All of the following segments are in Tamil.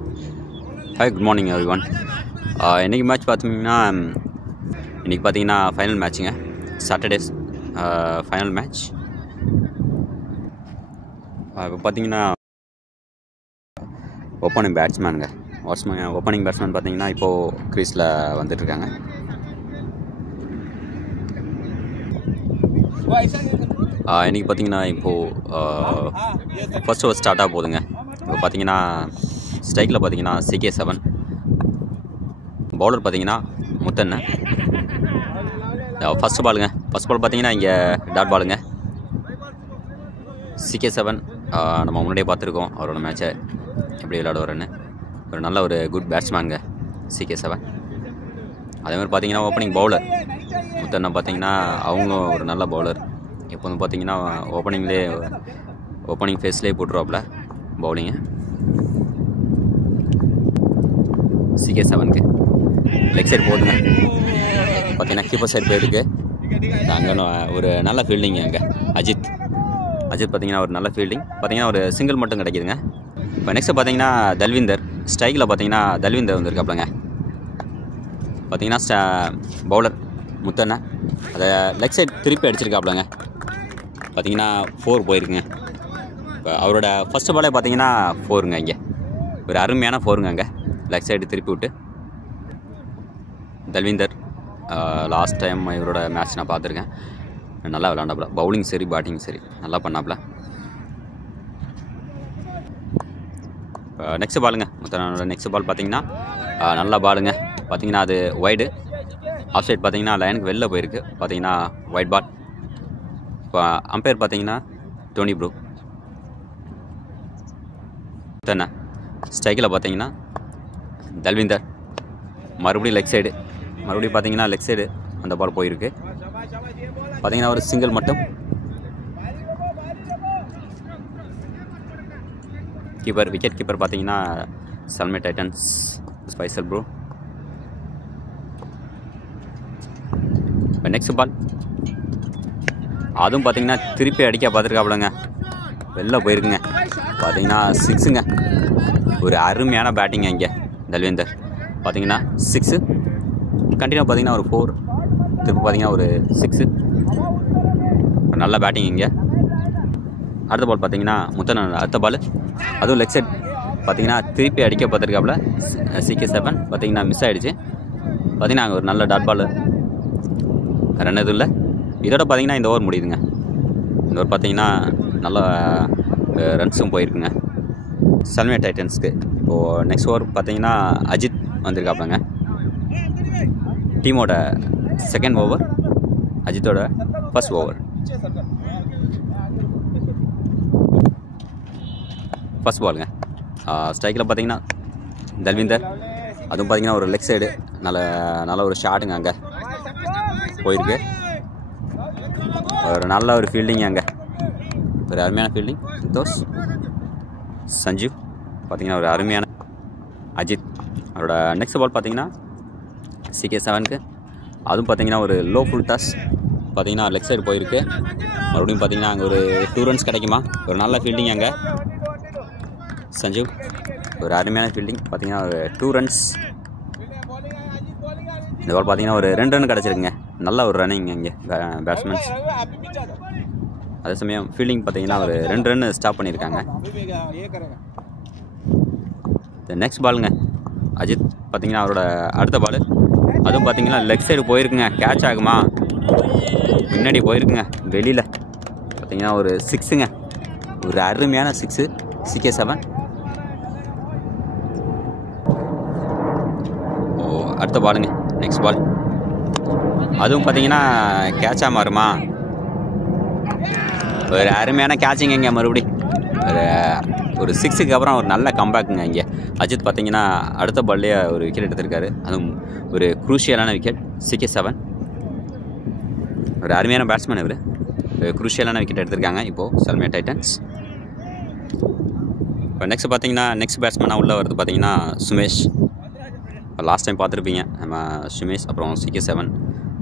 Hi, good morning everyone. இன்றைக்கி மேட்ச் பார்த்தீங்கன்னா ஃபைனல் மேட்ச்சுங்க. Saturdays final match. இப்போ பார்த்தீங்கன்னா ஓப்பனிங் பேட்ஸ்மேனுங்க. ஓப்பனிங் பேட்ஸ்மேன் பார்த்தீங்கன்னா இப்போது க்ரீஸில் வந்துட்டுருக்காங்க. இன்றைக்கி பார்த்தீங்கன்னா இப்போது ஃபர்ஸ்ட் ஓவர் ஸ்டார்ட் ஆக போகுதுங்க. இப்போ பார்த்தீங்கன்னா ஸ்ட்ரைக்கில் பார்த்தீங்கன்னா CK7, பவுலர் பார்த்தீங்கன்னா முத்தண்ணன். ஃபஸ்ட் பால் பார்த்தீங்கன்னா இங்கே டாட் பாலுங்க. CK7 நம்ம முன்னாடியே பார்த்துருக்கோம் அவரோட மேட்சை எப்படி விளையாடுவாருன்னு. ஒரு நல்ல ஒரு குட் பேட்ஸ்மேனுங்க CK7. அதேமாதிரி பார்த்தீங்கன்னா ஓப்பனிங் பவுலர் முத்தண்ணன் பார்த்தீங்கன்னா அவங்களும் ஒரு நல்ல பவுலர். இப்போ வந்து பார்த்தீங்கன்னா ஓப்பனிங் ஃபேஸ்லேயே போட்டுருவாப்புல பவுலிங்கு. CK7க்கு லெக் சைடு போதுங்க. பார்த்தீங்கன்னா கீப்பர் சைடு போயிருக்கு. அங்கே ஒரு நல்ல ஃபீல்டிங். அங்கே அஜித் பார்த்தீங்கன்னா ஒரு நல்ல ஃபீல்டிங். பார்த்தீங்கன்னா ஒரு சிங்கிள் மட்டும் கிடைக்குதுங்க. இப்போ நெக்ஸ்ட்டு பார்த்தீங்கன்னா தல்விந்தர். ஸ்ட்ரைக்கில் பார்த்தீங்கன்னா தல்விந்தர் வந்துருக்காப்லங்க. பார்த்தீங்கன்னா பவுலர் முத்தண்ணன் அதை லெக் சைடு திருப்பி அடிச்சிருக்காப்லங்க. பார்த்தீங்கன்னா 4 போயிருக்குங்க. இப்போ அவரோட ஃபஸ்ட்டு பாலே பார்த்தீங்கன்னா 4ங்க. இங்கே ஒரு அருமையான 4ங்க. அங்கே லெக் சைடு திருப்பி விட்டு தல்விந்தர் லாஸ்ட் டைம் இவரோட மேட்ச் நான் பார்த்துருக்கேன். நல்லா விளாண்டாப்புல. பவுலிங் சரி பேட்டிங் சரி நல்லா பண்ணாப்புல. நெக்ஸ்ட் பாலுங்க முத்தனோட நெக்ஸ்ட் பால் பார்த்தீங்கன்னா நல்ல பாலுங்க. பார்த்தீங்கன்னா அது வைடு ஆஃப் சைட். பார்த்தீங்கன்னா லைனுக்கு வெளில போயிருக்கு. பார்த்தீங்கன்னா ஒயிட் பால். இப்போ அம்பையர் பார்த்தீங்கன்னா டோனி ப்ரூ. முத்தண்ண ஸ்ட்ரைக்கில் பார்த்தீங்கன்னா தல்விந்தர். மறுபடியும் லெக் சைடு. பார்த்தீங்கன்னா லெக் சைடு அந்த பால் போயிருக்கு. பார்த்தீங்கன்னா ஒரு சிங்கிள் மட்டும். விக்கெட் கீப்பர் பார்த்தீங்கன்னா சல்மே டைட்டன்ஸ் ஸ்பைசல் ப்ரோ. இப்போ நெக்ஸ்ட் பால் அதுவும் பார்த்தீங்கன்னா திருப்பி அடிக்க பார்த்துருக்காப்புலங்க. வெளில போயிருக்குங்க. பார்த்தீங்கன்னா 6ங்க. ஒரு அருமையான பேட்டிங்க இங்கே தல்விந்தர். பார்த்தீங்கன்னா 6 கண்டினியூ. பார்த்தீங்கன்னா ஒரு 4 திருப்பி பார்த்தீங்கன்னா ஒரு 6. ஒரு நல்ல பேட்டிங் இங்கே. அடுத்த பால் பார்த்தீங்கன்னா முத்தண்ணன் அடுத்த பால் அதுவும் லெக் சைட். பார்த்தீங்கன்னா திருப்பி அடிக்க பார்த்துருக்காப்புல CK7. பார்த்தீங்கன்னா மிஸ் ஆகிடுச்சு. பார்த்தீங்கன்னா அங்கே ஒரு நல்ல டாட் பால். ரன் எதுவும் இல்லை. இதோட பார்த்தீங்கன்னா இந்த ஓவர் முடியுதுங்க. இந்த ஓவர் பார்த்தீங்கன்னா நல்ல ரன்ஸும் போயிருக்குங்க சல்மே டைட்டன்ஸ்க்கு. இப்போது நெக்ஸ்ட் ஓவர் பார்த்தீங்கன்னா அஜித் வந்திருக்காப்புலங்க. டீமோட செகண்ட் ஓவர், அஜித்தோட ஃபர்ஸ்ட் ஓவர். ஃபர்ஸ்ட் பாலுங்க. ஸ்ட்ரைக்கில் பார்த்தீங்கன்னா தல்விந்தர். அதுவும் பார்த்தீங்கன்னா ஒரு லெக் சைடு நல்ல ஒரு ஷாட்டுங்க. அங்கே போயிருக்கு. ஒரு நல்ல ஒரு ஃபீல்டிங். அங்கே ஒரு அருமையான ஃபீல்டிங். சந்தோஷ் சஞ்சீவ் பார்த்தீங்கன்னா ஒரு அருமையான அஜித். அவரோட நெக்ஸ்ட் பால் பார்த்தீங்கன்னா CK7க்கு. அதுவும் பார்த்தீங்கன்னா ஒரு லோ ஃபுல் டாஸ். பார்த்தீங்கன்னா லெக் சைடு போயிருக்கு. மறுபடியும் பார்த்தீங்கன்னா அங்கே ஒரு 2 ரன்ஸ் கிடைக்குமா. ஒரு நல்ல ஃபீல்டிங். அங்கே சஞ்சீவ் ஒரு அருமையான ஃபீல்டிங். பார்த்தீங்கன்னா ஒரு 2 ரன்ஸ். இந்த பால் பார்த்தீங்கன்னா ஒரு 2 ரன் கிடச்சிருக்குங்க. நல்ல ஒரு ரன்னிங் இங்கே பேட்ஸ்மேன்ஸ். அதே சமயம் ஃபீல்டிங் பார்த்தீங்கன்னா ஒரு 2 ரன் ஸ்டாப் பண்ணியிருக்காங்க. நெக்ஸ்ட் பாலுங்க அஜித். பார்த்தீங்கன்னா அவரோட அடுத்த பால் அதுவும் பார்த்தீங்கன்னா லெக் சைடு போயிருக்குங்க. கேட்ச் ஆகுமா. முன்னாடி போயிருக்குங்க வெளியில். பார்த்தீங்கன்னா ஒரு 6ங்க. ஒரு அருமையான 6 CK7. அடுத்த பாலுங்க நெக்ஸ்ட் பால் அதுவும் பார்த்தீங்கன்னா கேட்சாக மாறுமா. ஒரு அருமையான கேட்சிங்க இங்கே. மறுபடி ஒரு 6க்கு அப்புறம் ஒரு நல்ல கம்பேக்குங்க இங்கே. அஜித் பார்த்தீங்கன்னா அடுத்த பால்லேயே ஒரு விக்கெட் எடுத்திருக்காரு. அதுவும் ஒரு குரூஷியலான விக்கெட். CK7 ஒரு அருமையான பேட்ஸ்மேன். இவர் குரூஷியலான விக்கெட் எடுத்திருக்காங்க இப்போது சல்மே டைட்டன்ஸ். இப்போ நெக்ஸ்ட் பார்த்தீங்கன்னா நெக்ஸ்ட் பேட்ஸ்மேனாக உள்ள வருது பார்த்தீங்கன்னா சுமேஷ். லாஸ்ட் டைம் பார்த்துருப்பீங்க நம்ம சுமேஷ். அப்புறம் CK7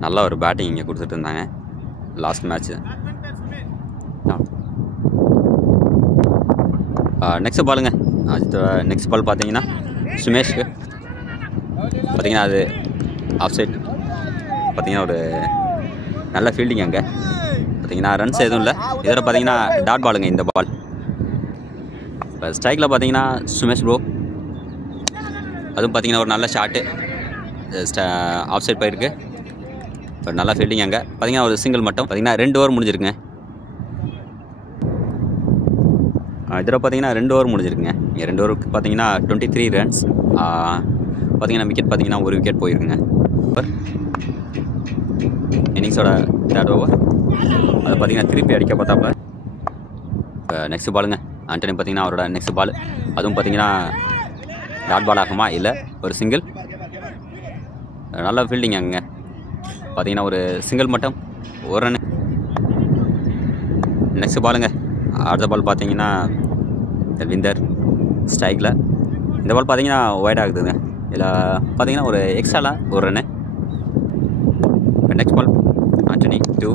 நல்ல ஒரு பேட்டிங் இங்கே கொடுத்துட்டு இருந்தாங்க லாஸ்ட் மேட்ச்சு. நெக்ஸ்ட் பாலுங்க. நெக்ஸ்ட் பால் பார்த்தீங்கன்னா சுமேஷ்க்கு பார்த்தீங்கன்னா அது ஆஃப் சைட். பார்த்தீங்கன்னா ஒரு நல்ல ஃபீல்டிங் அங்கே. பார்த்தீங்கன்னா ரன்ஸ் எதுவும் இல்லை. இதில் பார்த்தீங்கன்னா டாட் பாலுங்க இந்த பால். இப்போ ஸ்ட்ரைக்கில் பார்த்தீங்கன்னா சுமேஷ் ப்ரோ, அதுவும் பார்த்தீங்கன்னா ஒரு நல்ல ஷாட்டு ஆஃப் சைட் போயிருக்கு. ஒரு நல்ல ஃபீல்டிங் அங்கே. பார்த்தீங்கன்னா ஒரு சிங்கிள் மட்டும். பார்த்தீங்கன்னா 2 ஓவர் முடிஞ்சிருக்குங்க. இதில் பார்த்தீங்கன்னா 2 ஓவர் முடிஞ்சிருக்குங்க. இங்கே 2 ஓவருக்கு பார்த்தீங்கன்னா 23 ரன்ஸ். பார்த்தீங்கன்னா விக்கெட் பார்த்தீங்கன்னா ஒரு விக்கெட் போயிருக்குங்க. இன்னிங்ஸோட 3rd ஓவர் அதை பார்த்தீங்கன்னா திருப்பி அடிக்க பார்த்தாப்ப இப்போ நெக்ஸ்ட் பாலுங்க ஆண்டனி. பார்த்தீங்கன்னா அவரோட நெக்ஸ்ட் பால், அதுவும் பார்த்தீங்கன்னா டாட் பால் ஆகுமா இல்லை ஒரு சிங்கிள். நல்ல ஃபீல்டிங் அங்கே. பார்த்தீங்கன்னா ஒரு சிங்கிள் மட்டும், ஒரு ரன். நெக்ஸ்ட் பாலுங்க. அடுத்த பால் பார்த்தீங்கன்னா விந்தர் ஸ்ட்ரைக்கில். இந்த பால் பார்த்தீங்கன்னா ஒயிட் ஆகுதுங்க. இதில் பார்த்தீங்கன்னா ஒரு எக்ஸ்ட்ராவில் ஒரு run. Next ball Antony 2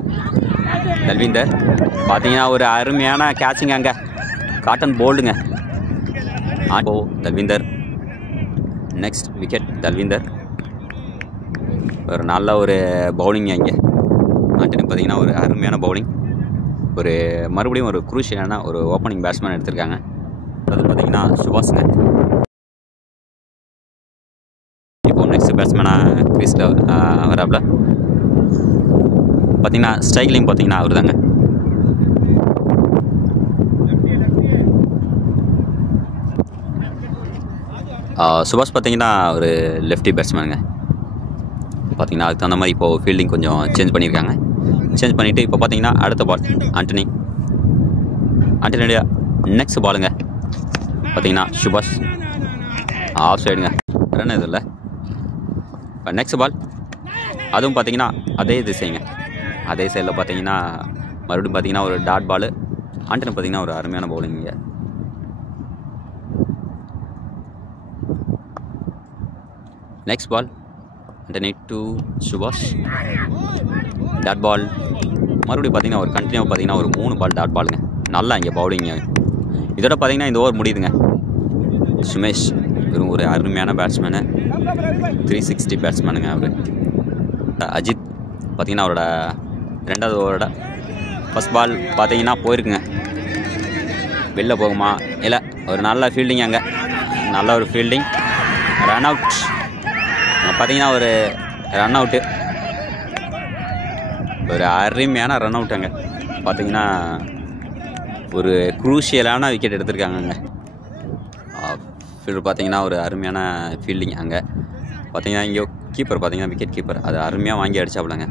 Talwinder. பார்த்தீங்கன்னா ஒரு அருமையான கேட்சிங் அங்கே. காட்டன் போல்டுங்க. Talwinder next wicket. தல்விந்தர் ஒரு நல்ல ஒரு பவுலிங் அங்கே. ஆண்டனி பார்த்தீங்கன்னா ஒரு அருமையான பவுலிங். ஒரு மறுபடியும் ஒரு குரூஷியலான ஒரு ஓப்பனிங் பேட்ஸ்மேன் எடுத்திருக்காங்க. அது பார்த்தீங்கன்னா சுபாஷுங்க. இப்போ நெக்ஸ்ட் பேட்ஸ்மேனாக கிரீஸில் வராப்ல. பார்த்தீங்கன்னா ஸ்ட்ரைக்லையும் பார்த்தீங்கன்னா அவர் தாங்க. சுபாஷ் பார்த்தீங்கன்னா ஒரு லெஃப்டி பேட்ஸ்மேனுங்க. பார்த்தீங்கன்னா அதுக்கு தகுந்த மாதிரி இப்போது ஃபீல்டிங் கொஞ்சம் சேஞ்ச் பண்ணியிருக்காங்க. சேஞ்ச் பண்ணிவிட்டு இப்போ பார்த்தீங்கன்னா அடுத்த பால் ஆண்டனி. ஆண்டனியோடைய நெக்ஸ்ட் பாலுங்க. பார்த்தீங்கன்னா சுபாஷ் ஆஃப் சைடுங்க. ரன் எதுவும் இல்லை. இப்போ நெக்ஸ்ட் பால், அதுவும் பார்த்தீங்கன்னா அதே திசைங்க. அதே சைடில் பார்த்தீங்கன்னா மறுபடியும் பார்த்தீங்கன்னா ஒரு டாட் பால். ஆண்டனி பார்த்தீங்கன்னா ஒரு அருமையான பவுலிங்க. Next ball Antony to Subash. Dot ball. மறுபடியும் பார்த்தீங்கன்னா ஒரு கண்டினியூ பார்த்தீங்கன்னா ஒரு 3 பால் டாட் பாலுங்க. நல்லா இங்கே பவுலிங்க. இதோட பார்த்தீங்கன்னா இந்த ஓவர் முடியுதுங்க. சுமேஷ் வெறும் ஒரு அருமையான பேட்ஸ்மேனு. 360 பேட்ஸ்மேனுங்க அவர். அஜித் பார்த்தீங்கன்னா அவரோட 2வது ஓவரோட ஃபஸ்ட் பால் பார்த்தீங்கன்னா போயிருக்குங்க. வெளில போகுமா இல்லை ஒரு நல்ல ஃபீல்டிங் அங்கே. நல்ல ஒரு ஃபீல்டிங். Run out. பார்த்தீங்கன்னா ஒரு ரன் அவுட்டு. ஒரு அருமையான ரன் அவுட் அங்கே. பார்த்தீங்கன்னா ஒரு குரூஷியலான விக்கெட் எடுத்திருக்காங்க. ஃபீல்டர் பார்த்தீங்கன்னா ஒரு அருமையான ஃபீல்டிங் அங்கே. பார்த்தீங்கன்னா இங்கே கீப்பர் பார்த்தீங்கன்னா விக்கெட் கீப்பர் அது அருமையாக வாங்கி அடிச்சாப்பிலங்க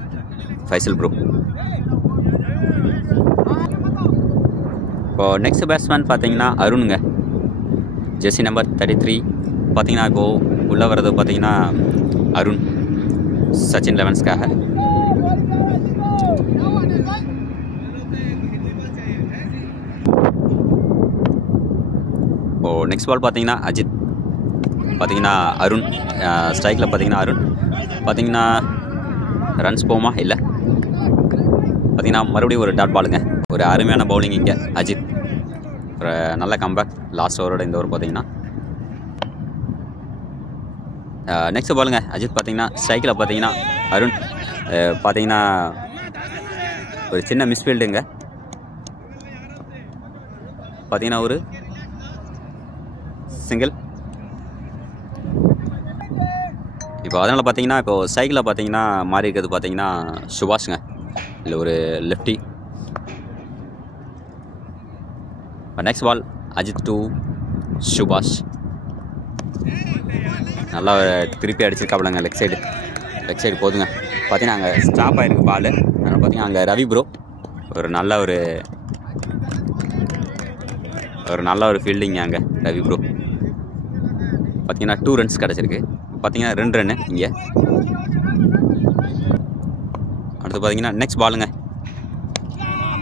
ஃபைசல் ப்ரோ. இப்போது நெக்ஸ்ட் பேட்ஸ்மேன் பார்த்தீங்கன்னா அருணுங்க. Jersey number 33. பார்த்தீங்கன்னா இப்போது உள்ளே வர்றது பார்த்தீங்கன்னா அருண் சச்சின் லெவன்ஸ்க்காக. இப்போது நெக்ஸ்ட் பால் பார்த்தீங்கன்னா அஜித். பார்த்தீங்கன்னா அருண் ஸ்ட்ரைக்கில் பார்த்தீங்கன்னா அருண். பார்த்தீங்கன்னா ரன்ஸ் போகுமா இல்லை. பார்த்தீங்கன்னா மறுபடியும் ஒரு டாட் பாலுங்க. ஒரு அருமையான பவுலிங் இங்கே அஜித். ஒரு நல்ல கம்பேக் லாஸ்ட் ஓவரோட இந்த ஓவர் பார்த்தீங்கன்னா. நெக்ஸ்ட் பாலுங்க அஜித். பார்த்தீங்கன்னா ஸ்ட்ரைக்கில் பார்த்தீங்கன்னா அருண். பார்த்தீங்கன்னா ஒரு சின்ன மிஸ்ஃபீல்டுங்க. பார்த்தீங்கன்னா ஒரு சிங்கிள். இப்போ அதனால் பார்த்தீங்கன்னா இப்போது ஸ்ட்ரைக்கில் பார்த்தீங்கன்னா மாறி இருக்கிறது பார்த்தீங்கன்னா சுபாஷுங்க. இல்லை ஒரு lefty. Next ball Ajith to Subash. நல்லா திருப்பி அடிச்சிருக்காப்லங்க. லெக் சைடு போதுங்க. பார்த்தீங்கன்னா அங்கே ஸ்டாப் ஆகிருக்கு பால். அதனால் பார்த்தீங்கன்னா அங்கே ரவி ப்ரோ ஒரு நல்ல ஒரு ஃபீல்டிங் அங்கே ரவி ப்ரோ. பார்த்தீங்கன்னா 2 ரன்ஸ் கிடச்சிருக்கு. பார்த்தீங்கன்னா 2 ரன்னு இங்கே. அடுத்து பார்த்தீங்கன்னா நெக்ஸ்ட் பாலுங்க.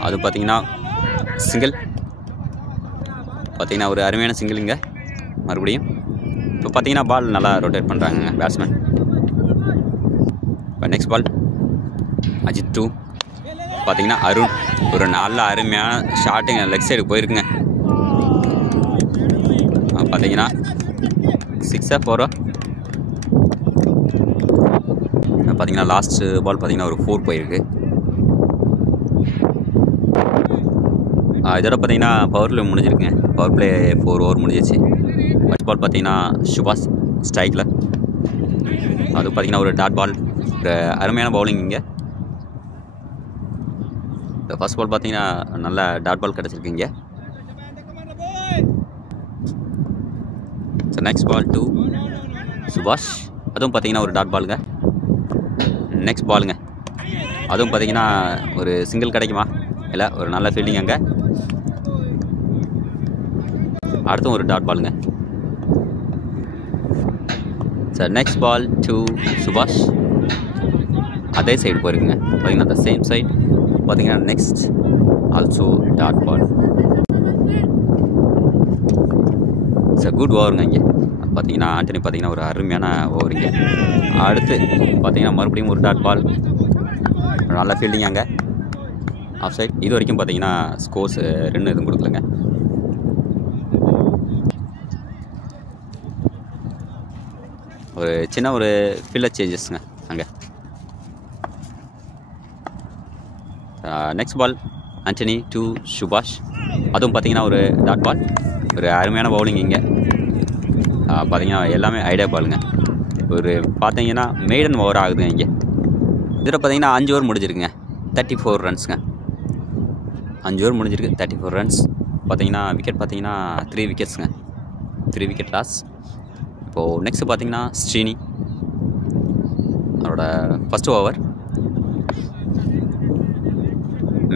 அது பார்த்தீங்கன்னா சிங்கிள். பார்த்தீங்கன்னா ஒரு அருமையான சிங்கிளுங்க மறுபடியும். இப்போ பார்த்தீங்கன்னா பால் நல்லா ரொட்டேட் பண்ணுறாங்க பேட்ஸ்மேன். இப்போ நெக்ஸ்ட் பால் அஜித் 2. பார்த்தீங்கன்னா அருண் ஒரு நல்ல அருமையான ஷாட்டுங்க லெக் சைடு போயிருக்குங்க. பார்த்தீங்கன்னா 6 4 பார்த்தீங்கன்னா லாஸ்ட் பால் பார்த்தீங்கன்னா ஒரு 4 போயிருக்கு. இதோட பார்த்தீங்கன்னா பவர் பிளே முடிஞ்சிருக்குங்க. பவர் பிளே 4 ஓவர் முடிஞ்சிச்சு. ஃபர்ஸ்ட் பால் பார்த்தீங்கன்னா சுபாஷ் ஸ்ட்ரைக்கில், அது பார்த்தீங்கன்னா ஒரு டாட் பால், ஒரு அருமையான பவுலிங் இங்கே. இந்த ஃபர்ஸ்ட் பால் பார்த்தீங்கன்னா நல்ல டாட் பால் கிடச்சிருக்கு இங்கே. நெக்ஸ்ட் பால் டு சுபாஷ், அதுவும் பார்த்தீங்கன்னா ஒரு டாட் பாலுங்க. நெக்ஸ்ட் பாலுங்க, அதுவும் பார்த்தீங்கன்னா ஒரு சிங்கிள் கிடைக்குமா, இல்லை ஒரு நல்ல ஃபீல்டிங் அங்கே. அடுத்தும் ஒரு டாட் பாலுங்க. சார் நெக்ஸ்ட் பால் டு சுபாஷ், அதே சைடு போயிருக்குங்க. பார்த்தீங்கன்னா அந்த சேம் சைட் பார்த்தீங்கன்னா next also dot ball. Sir good ஓவருங்க இங்கே. பார்த்தீங்கன்னா ஆண்டனி பார்த்தீங்கன்னா ஒரு அருமையான ஓவர் இங்கே. அடுத்து பார்த்தீங்கன்னா மறுபடியும் ஒரு டாட் பால், நல்ல ஃபீல்டிங் அங்கே ஆஃப் சைட். இது வரைக்கும் பார்த்தீங்கன்னா ஸ்கோர்ஸ் 2 எதுவும் கொடுக்கலங்க. ஒரு சின்ன ஒரு ஃபீல்டர் சேஞ்சஸ்ங்க அங்கே. நெக்ஸ்ட் பால் ஆண்டனி டு சுபாஷ், அதுவும் பார்த்தீங்கன்னா ஒரு டாட் பால், ஒரு அருமையான பவுலிங் இங்கே. பார்த்தீங்கன்னா எல்லாமே ஐடியா பாலுங்க. ஒரு பார்த்தீங்கன்னா மெய்டன் ஓவர் ஆகுதுங்க இங்கே. இதில் பார்த்தீங்கன்னா 5 ஓவர் முடிஞ்சிருக்குங்க. 34 ரன்ஸுங்க. 5 ஓவர் முடிஞ்சிருக்கு, 34 ரன்ஸ். பார்த்தீங்கன்னா விக்கெட் பார்த்தீங்கன்னா 3 விக்கெட்ஸுங்க. 3 விக்கெட் லாஸ். இப்போது நெக்ஸ்ட்டு பார்த்தீங்கன்னா ஸ்ரீனி, அவரோட ஃபஸ்ட்டு ஓவர்,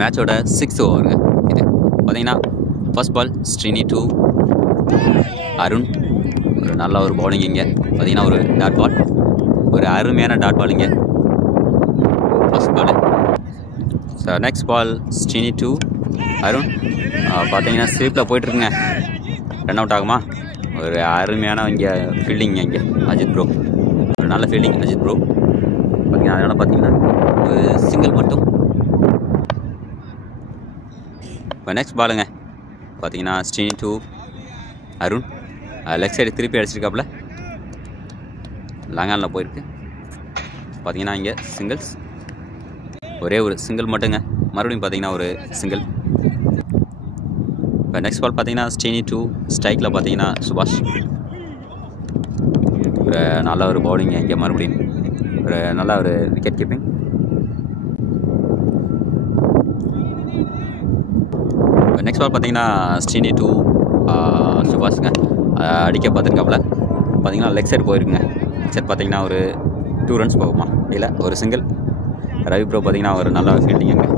மேட்சோட 6th ஓவருங்க இது. பார்த்தீங்கன்னா first ball Sreeni to Arun, ஒரு நல்ல ஒரு பவுலிங் இங்கே. பார்த்தீங்கன்னா ஒரு டாட் பால், ஒரு அருமையான டாட் பால் இங்கே first ball. Sir next ball Sreeni to Arun, பார்த்தீங்கன்னா ஸ்லீப்பில் போயிட்டுருக்குங்க. ரன் அவுட் ஆகுமா? ஒரு அருமையான இங்கே ஃபீல்டிங் இங்கே அஜித் ப்ரோ, ஒரு நல்ல ஃபீல்டிங் அஜித் ப்ரோ. பார்த்தீங்கன்னா அதனால் பார்த்தீங்கன்னா ஒரு சிங்கிள் மட்டும். இப்போ நெக்ஸ்ட் பாலுங்க பார்த்தீங்கன்னா Srini to Arun, left side திருப்பி அடிச்சிருக்காப்புல, லாங்கானில் போயிருக்கு. பார்த்தீங்கன்னா இங்கே சிங்கிள்ஸ், ஒரே ஒரு சிங்கிள் மட்டுங்க. மறுபடியும் பார்த்தீங்கன்னா ஒரு சிங்கிள். இப்போ நெக்ஸ்ட் பால் பார்த்தீங்கன்னா ஸ்ரீனி டு ஸ்ட்ரைக்கில் பார்த்தீங்கன்னா சுபாஷ், ஒரு நல்ல ஒரு பவுலிங் இங்கே. மறுபடியும் ஒரு நல்ல ஒரு விக்கெட் கீப்பிங். நெக்ஸ்ட் பால் பார்த்தீங்கன்னா ஸ்ரீனி டு சுபாஷுங்க, அடிக்க பார்த்துருக்காப்புல. பார்த்தீங்கன்னா லெக் சைடு போயிருக்குங்க. லெக் சைடு பார்த்தீங்கன்னா ஒரு 2 ரன்ஸ் போகுமா, இல்லை ஒரு சிங்கிள். ரவி ப்ரோ பார்த்தீங்கன்னா ஒரு நல்ல ஃபீல்டிங் அங்கே.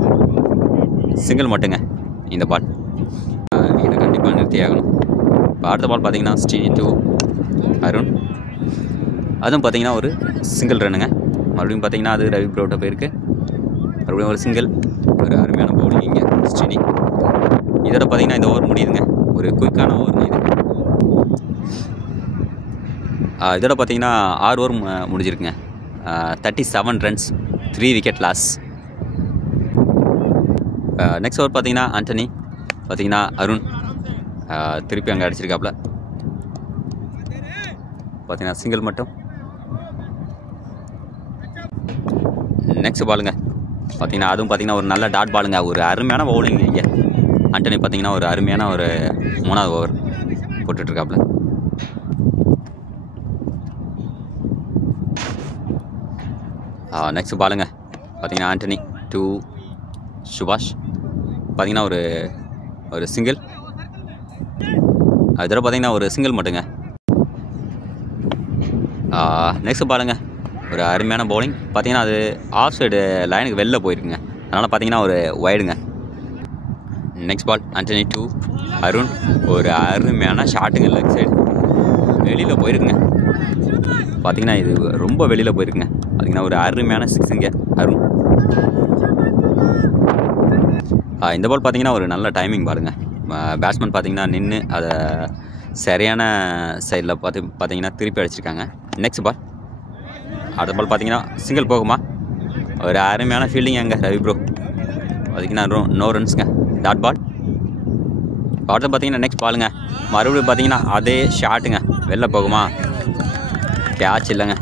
சிங்கிள் மட்டுங்க இந்த பால், இதை கண்டிப்பாக நிறுத்தி ஆகணும். இப்போ அடுத்த பால் பார்த்தீங்கன்னா ஸ்ரீனி டு அருண், அதுவும் பார்த்தீங்கன்னா ஒரு சிங்கிள் ரன்னுங்க. மறுபடியும் பார்த்தீங்கன்னா அது ரவி ப்ரோட்ட போயிருக்கு. மறுபடியும் ஒரு சிங்கிள், ஒரு அருமையான பவுலிங் இங்கே ஸ்ரீனி. இதோட பார்த்தீங்கன்னா இந்த ஓவர் முடியுதுங்க, ஒரு குயிக்கான ஓவர் இது. இதோட பார்த்தீங்கன்னா 6 ஓவர் முடிஞ்சிருக்குங்க. 37 runs, 3 wicket loss. Next over பார்த்தீங்கன்னா ஆண்டனி, பார்த்தீங்கன்னா அருண் திருப்பி அங்கே அடிச்சிருக்காப்புல. பார்த்தீங்கன்னா சிங்கிள் மட்டும். நெக்ஸ்ட் பாலுங்க பார்த்தீங்கன்னா அதுவும் பார்த்தீங்கன்னா ஒரு நல்ல டாட் பாலுங்க, ஒரு அருமையான பவுலிங் இங்கே. ஆண்டனி பார்த்தீங்கன்னா ஒரு அருமையான ஒரு 3வது ஓவர் போட்டுட்ருக்காப்புல. நெக்ஸ்ட் பாலுங்க பார்த்தீங்கன்னா ஆண்டனி டு சுபாஷ், பார்த்தீங்கன்னா ஒரு சிங்கிள். அதில் பார்த்தீங்கன்னா ஒரு சிங்கிள் மட்டுங்க. நெக்ஸ்ட் பாலுங்க ஒரு அருமையான பவுலிங். பார்த்தீங்கன்னா அது ஆஃப் சைடு லைனுக்கு வெளில போயிருக்குங்க, அதனால் பார்த்தீங்கன்னா ஒரு வைடுங்க. Next ball Antony to Arun, ஒரு அருமையான ஷாட்டுங்க, லெக் சைடு வெளியில் போயிருக்குங்க. பார்த்தீங்கன்னா இது ரொம்ப வெளியில் போயிருக்குங்க. பார்த்தீங்கன்னா ஒரு அருமையான 6ங்க அருண். இந்த பால் பார்த்தீங்கன்னா ஒரு நல்ல டைமிங் பாருங்க. பேட்ஸ்மேன் பார்த்தீங்கன்னா நின்று அதை சரியான சைடில் பார்த்தீங்கன்னா திருப்பி அடிச்சிருக்காங்க. நெக்ஸ்ட் பால், அடுத்த பால் பார்த்தீங்கன்னா சிங்கிள் போகுமா, ஒரு அருமையான ஃபீல்டிங் அங்கே ரவி ப்ரோ. பார்த்தீங்கன்னா நோ ரன்ஸுங்க, டாட் பால். அடுத்து பார்த்தீங்கன்னா நெக்ஸ்ட் பாலுங்க, மறுபடியும் பார்த்தீங்கன்னா அதே ஷாட்டுங்க, வெளில போகுமா, கேட்ச் இல்லைங்க.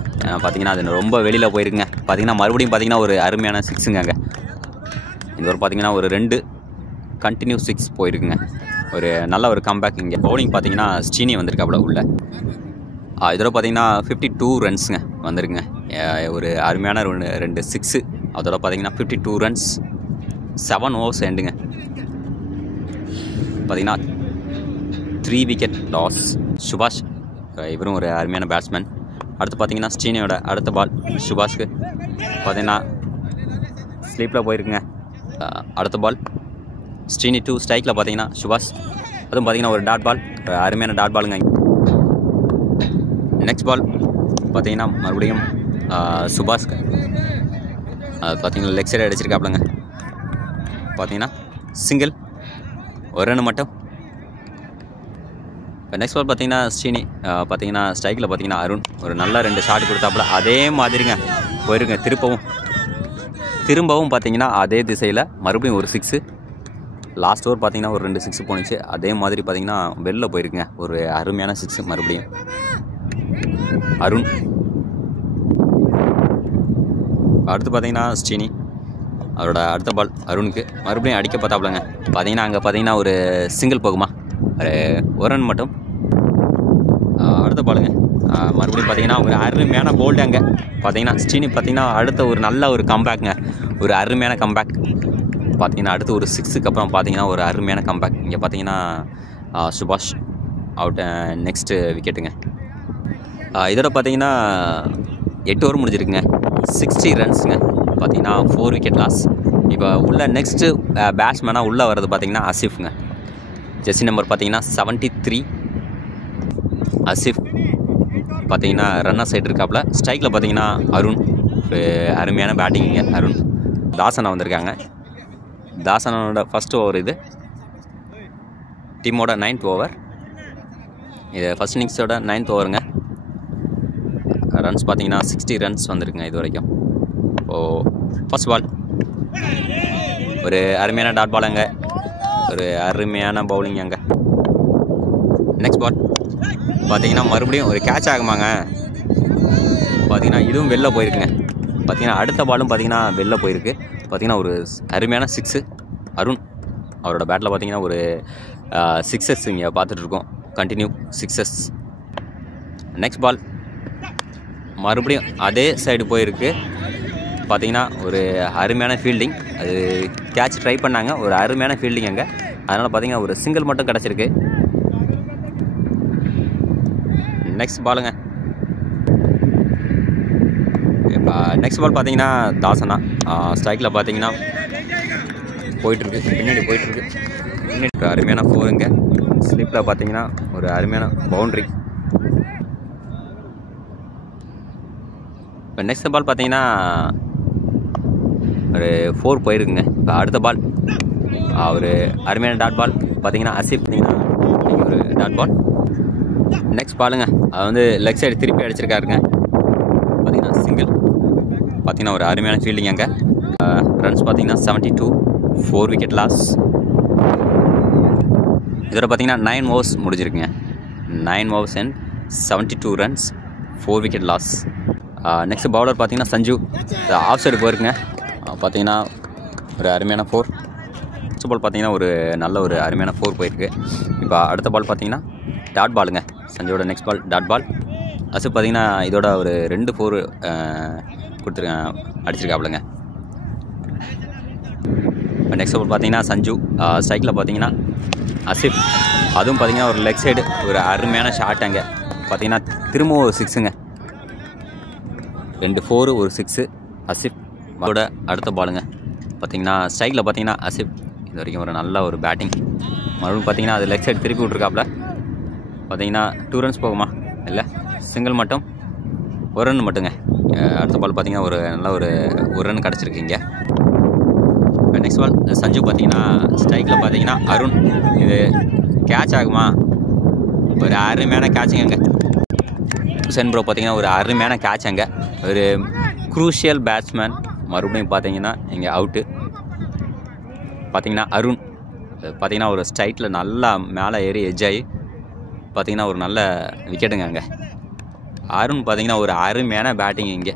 பார்த்தீங்கன்னா அது ரொம்ப வெளியில் போயிருக்குங்க. பார்த்தீங்கன்னா மறுபடியும் பார்த்தீங்கன்னா ஒரு அருமையான சிக்ஸுங்க. அங்கே இந்த ஒரு பார்த்தீங்கன்னா ஒரு 2 கண்டினியூ 6 போயிருக்குங்க. ஒரு நல்ல ஒரு கம்பேக். இங்கே பவுலிங் பார்த்தீங்கன்னா ஸ்டீனி வந்திருக்காப்புல உள்ள. இதோட பார்த்தீங்கன்னா 52 ரன்ஸுங்க வந்துருக்குங்க. ஒரு அருமையான 2 6. அதோட பார்த்தீங்கன்னா 52 ரன்ஸ் 7 ஓவர்ஸ் எண்டுங்க. பார்த்தீங்கன்னா 3 விக்கெட் லாஸ். சுபாஷ் இவரும் ஒரு அருமையான பேட்ஸ்மேன். அடுத்து பார்த்தீங்கன்னா ஸ்டீனியோட அடுத்த பால் சுபாஷ்க்கு பார்த்தீங்கன்னா ஸ்லீப்பில் போயிருக்குங்க. அடுத்த பால் ஸ்டீனி 2 ஸ்ட்ரைக்கில் பார்த்தீங்கன்னா சுபாஷ். அதுவும் பார்த்தீங்கன்னா ஒரு டாட் பால், அருமையான டாட் பாலுங்க. நெக்ஸ்ட் பால் பார்த்தீங்கன்னா மறுபடியும் சுபாஷ்க்கு பார்த்தீங்கன்னா லெக் சைடு அடிச்சிருக்காப்புலங்க. பார்த்தீங்கன்னா சிங்கிள், ஒரு ரன் மட்டும். இப்போ நெக்ஸ்ட் பால் பார்த்தீங்கன்னா ஸ்டீனி பார்த்தீங்கன்னா ஸ்ட்ரைக்கில் பார்த்தீங்கன்னா அருண் ஒரு நல்ல 2 ஷாட் கொடுத்தாப்புல. அதே மாதிரிங்க போயிருங்க. திரும்பவும் பார்த்தீங்கன்னா அதே திசையில் மறுபடியும் ஒரு 6. லாஸ்ட் ஓவர் பார்த்தீங்கன்னா ஒரு 2 6 போணுச்சு. அதே மாதிரி பார்த்தீங்கன்னா வெளில போயிருக்குங்க. ஒரு அருமையான 6 மறுபடியும் அருண். அடுத்து பார்த்தீங்கன்னா ஸ்டீனி அவரோட அடுத்த பால் அருணுக்கு மறுபடியும் அடிக்க பார்த்தாப்புலங்க. பார்த்தீங்கன்னா அங்கே பார்த்தீங்கன்னா ஒரு சிங்கிள் போகுமா, ஒரு ரன் மட்டும். அடுத்த பாலுங்க மறுபடியும் பார்த்தீங்கன்னா ஒரு அருமையான போல்டு. அங்கே பார்த்தீங்கன்னா ஸ்டீனி பார்த்தீங்கன்னா அடுத்த ஒரு நல்ல ஒரு கம்பேக்குங்க. ஒரு அருமையான கம்பேக். பார்த்தீங்கன்னா அடுத்து ஒரு 6க்கு அப்புறம் பார்த்தீங்கன்னா ஒரு அருமையான கம்பேக். இங்கே பார்த்தீங்கன்னா சுபாஷ் அவுட். நெக்ஸ்ட்டு விக்கெட்டுங்க. இதோட பார்த்தீங்கன்னா 8 ஓவர் முடிஞ்சிருக்குங்க. 60 ரன்ஸுங்க. பார்த்தீங்கன்னா 4 விக்கெட் லாஸ். இப்போ உள்ள நெக்ஸ்ட்டு பேட்ஸ்மேனாக உள்ளே வர்றது பார்த்தீங்கன்னா அசிஃப்ங்க. ஜெர்சி நம்பர் பார்த்தீங்கன்னா 73 அசிஃப். பார்த்தீங்கன்னா ரன்னர் சைடு இருக்காப்புல. ஸ்ட்ரைக்கில் பார்த்தீங்கன்னா அருண் ஒரு அருமையான பேட்டிங்க. அருண். தாசனா வந்திருக்காங்க. தாசனோட ஃபஸ்ட்டு ஓவர் இது. டீமோட 9th ஓவர் இது. First இன்னிங்ஸோட 9th ஓவருங்க. ரன்ஸ் பார்த்தீங்கன்னா 60 ரன்ஸ் வந்திருக்குங்க இது வரைக்கும். ஃபர்ஸ்ட் பால் ஒரு அருமையான டாட் பால். அங்கே ஒரு அருமையான பவுலிங். அங்கே நெக்ஸ்ட் பால் பார்த்தீங்கன்னா மறுபடியும் ஒரு கேட்ச் ஆகுமாங்க. பார்த்தீங்கன்னா இதுவும் வெளில போயிருக்குங்க. பார்த்தீங்கன்னா அடுத்த பாலும் பார்த்தீங்கன்னா வெளில போயிருக்கு. பார்த்தீங்கன்னா ஒரு அருமையான 6 அருண். அவரோட பேட்டில் பார்த்தீங்கன்னா ஒரு 6s இங்கே பார்த்துட்ருக்கோம். Continue 6s. நெக்ஸ்ட் பால் மறுபடியும் அதே சைடு போயிருக்கு. பார்த்தீங்கன்னா ஒரு அருமையான ஃபீல்டிங். அது கேட்ச் ட்ரை பண்ணாங்க. ஒரு அருமையான ஃபீல்டிங் அங்கே. அதனால் பார்த்தீங்கன்னா ஒரு சிங்கிள் மட்டும் கிடச்சிருக்கு. நெக்ஸ்ட் பாலுங்க. இப்போ நெக்ஸ்ட் பால் பார்த்தீங்கன்னா தாசனா ஸ்ட்ரைக்கில் பார்த்தீங்கன்னா போயிட்டுருக்கு. பின்னாடி போயிட்டுருக்கு. பின்னாடி அருமையான 4ங்க. ஸ்லிப்பில் பார்த்தீங்கன்னா ஒரு அருமையான பவுண்ட்ரி. இப்போ நெக்ஸ்ட் பால் பார்த்தீங்கன்னா ஒரு 4 போயிருக்குங்க. இப்போ அடுத்த பால் ஒரு அருமையான டாட் பால். பார்த்தீங்கன்னா அசிஃப் பார்த்தீங்கன்னா ஒரு டாட் பால். நெக்ஸ்ட் பாலுங்க அது வந்து லெக் சைடு திருப்பி அடிச்சிருக்காருங்க. பார்த்தீங்கன்னா சிங்கிள். பார்த்தீங்கன்னா ஒரு அருமையான ஃபீல்டிங். அங்கே ரன்ஸ் பார்த்தீங்கன்னா 72, 4 விக்கெட் லாஸ். இதோட பார்த்தீங்கன்னா 9 ஓவர்ஸ் முடிஞ்சிருக்குங்க. 9 overs and 72 runs, 4 wicket loss. Next bowler பார்த்தீங்கன்னா சஞ்சு. ஆஃப் சைடு போயிருக்குங்க. பார்த்தீங்கன்னா ஒரு அருமையான 4. நெக்ஸ்ட் பால் பார்த்தீங்கன்னா ஒரு நல்ல ஒரு அருமையான 4 போயிருக்கு. இப்போ அடுத்த பால் பார்த்தீங்கன்னா டாட் பாலுங்க. சஞ்சுவோட நெக்ஸ்ட் பால் டாட் பால். அசு பார்த்தீங்கன்னா இதோட ஒரு 2 4 அடிச்சிருக்காப்புலங்க. நெக்ஸ்ட் பால் பார்த்தீங்கன்னா சஞ்சு ஸ்ட்ரைக்கில் பார்த்தீங்கன்னா அசிஃப். அதுவும் பார்த்தீங்கன்னா ஒரு லெக் சைடு ஒரு அருமையான ஷாட். அங்கே பார்த்தீங்கன்னா திரும்பவும் ஒரு 6ங்க. 2 4 ஒரு 6 அசிஃப். அதோட அடுத்த பாலுங்க பார்த்தீங்கன்னா ஸ்ட்ரைக்கில் பார்த்தீங்கன்னா அசிஃப். இது வரைக்கும் ஒரு நல்ல ஒரு பேட்டிங். மறுபடியும் பார்த்தீங்கன்னா அது லெக் சைடு திருப்பி விட்ருக்காப்புல. பார்த்தீங்கன்னா 2 ரன்ஸ் போகுமா, இல்லை சிங்கிள் மட்டும், 1 ரன் மட்டுங்க. அடுத்த பால் பார்த்தீங்கன்னா ஒரு நல்ல ஒரு ரன் கிடச்சிருக்கு இங்கே. இப்போ நெக்ஸ்ட் பால் சஞ்சு பார்த்தீங்கன்னா ஸ்ட்ரைக்கில் பார்த்தீங்கன்னா அருண். இது கேட்ச் ஆகுமா, ஒரு அருமையான கேட்சுங்க. அங்கே ஹுசேன் ப்ரோ பார்த்தீங்கன்னா ஒரு அருமையான கேட்ச். அங்கே ஒரு குரூஷியல் பேட்ஸ்மேன். மறுபடியும் பார்த்தீங்கன்னா இங்கே அவுட்டு. பார்த்தீங்கன்னா அருண் பார்த்தீங்கன்னா ஒரு ஸ்ட்ரைட்டில் நல்லா மேலே ஏறி எட்ஜ் ஆகி பார்த்தீங்கன்னா ஒரு நல்ல விக்கெட்டுங்க. அங்கே அருண் பார்த்தீங்கன்னா ஒரு அருமையான பேட்டிங் இங்கே,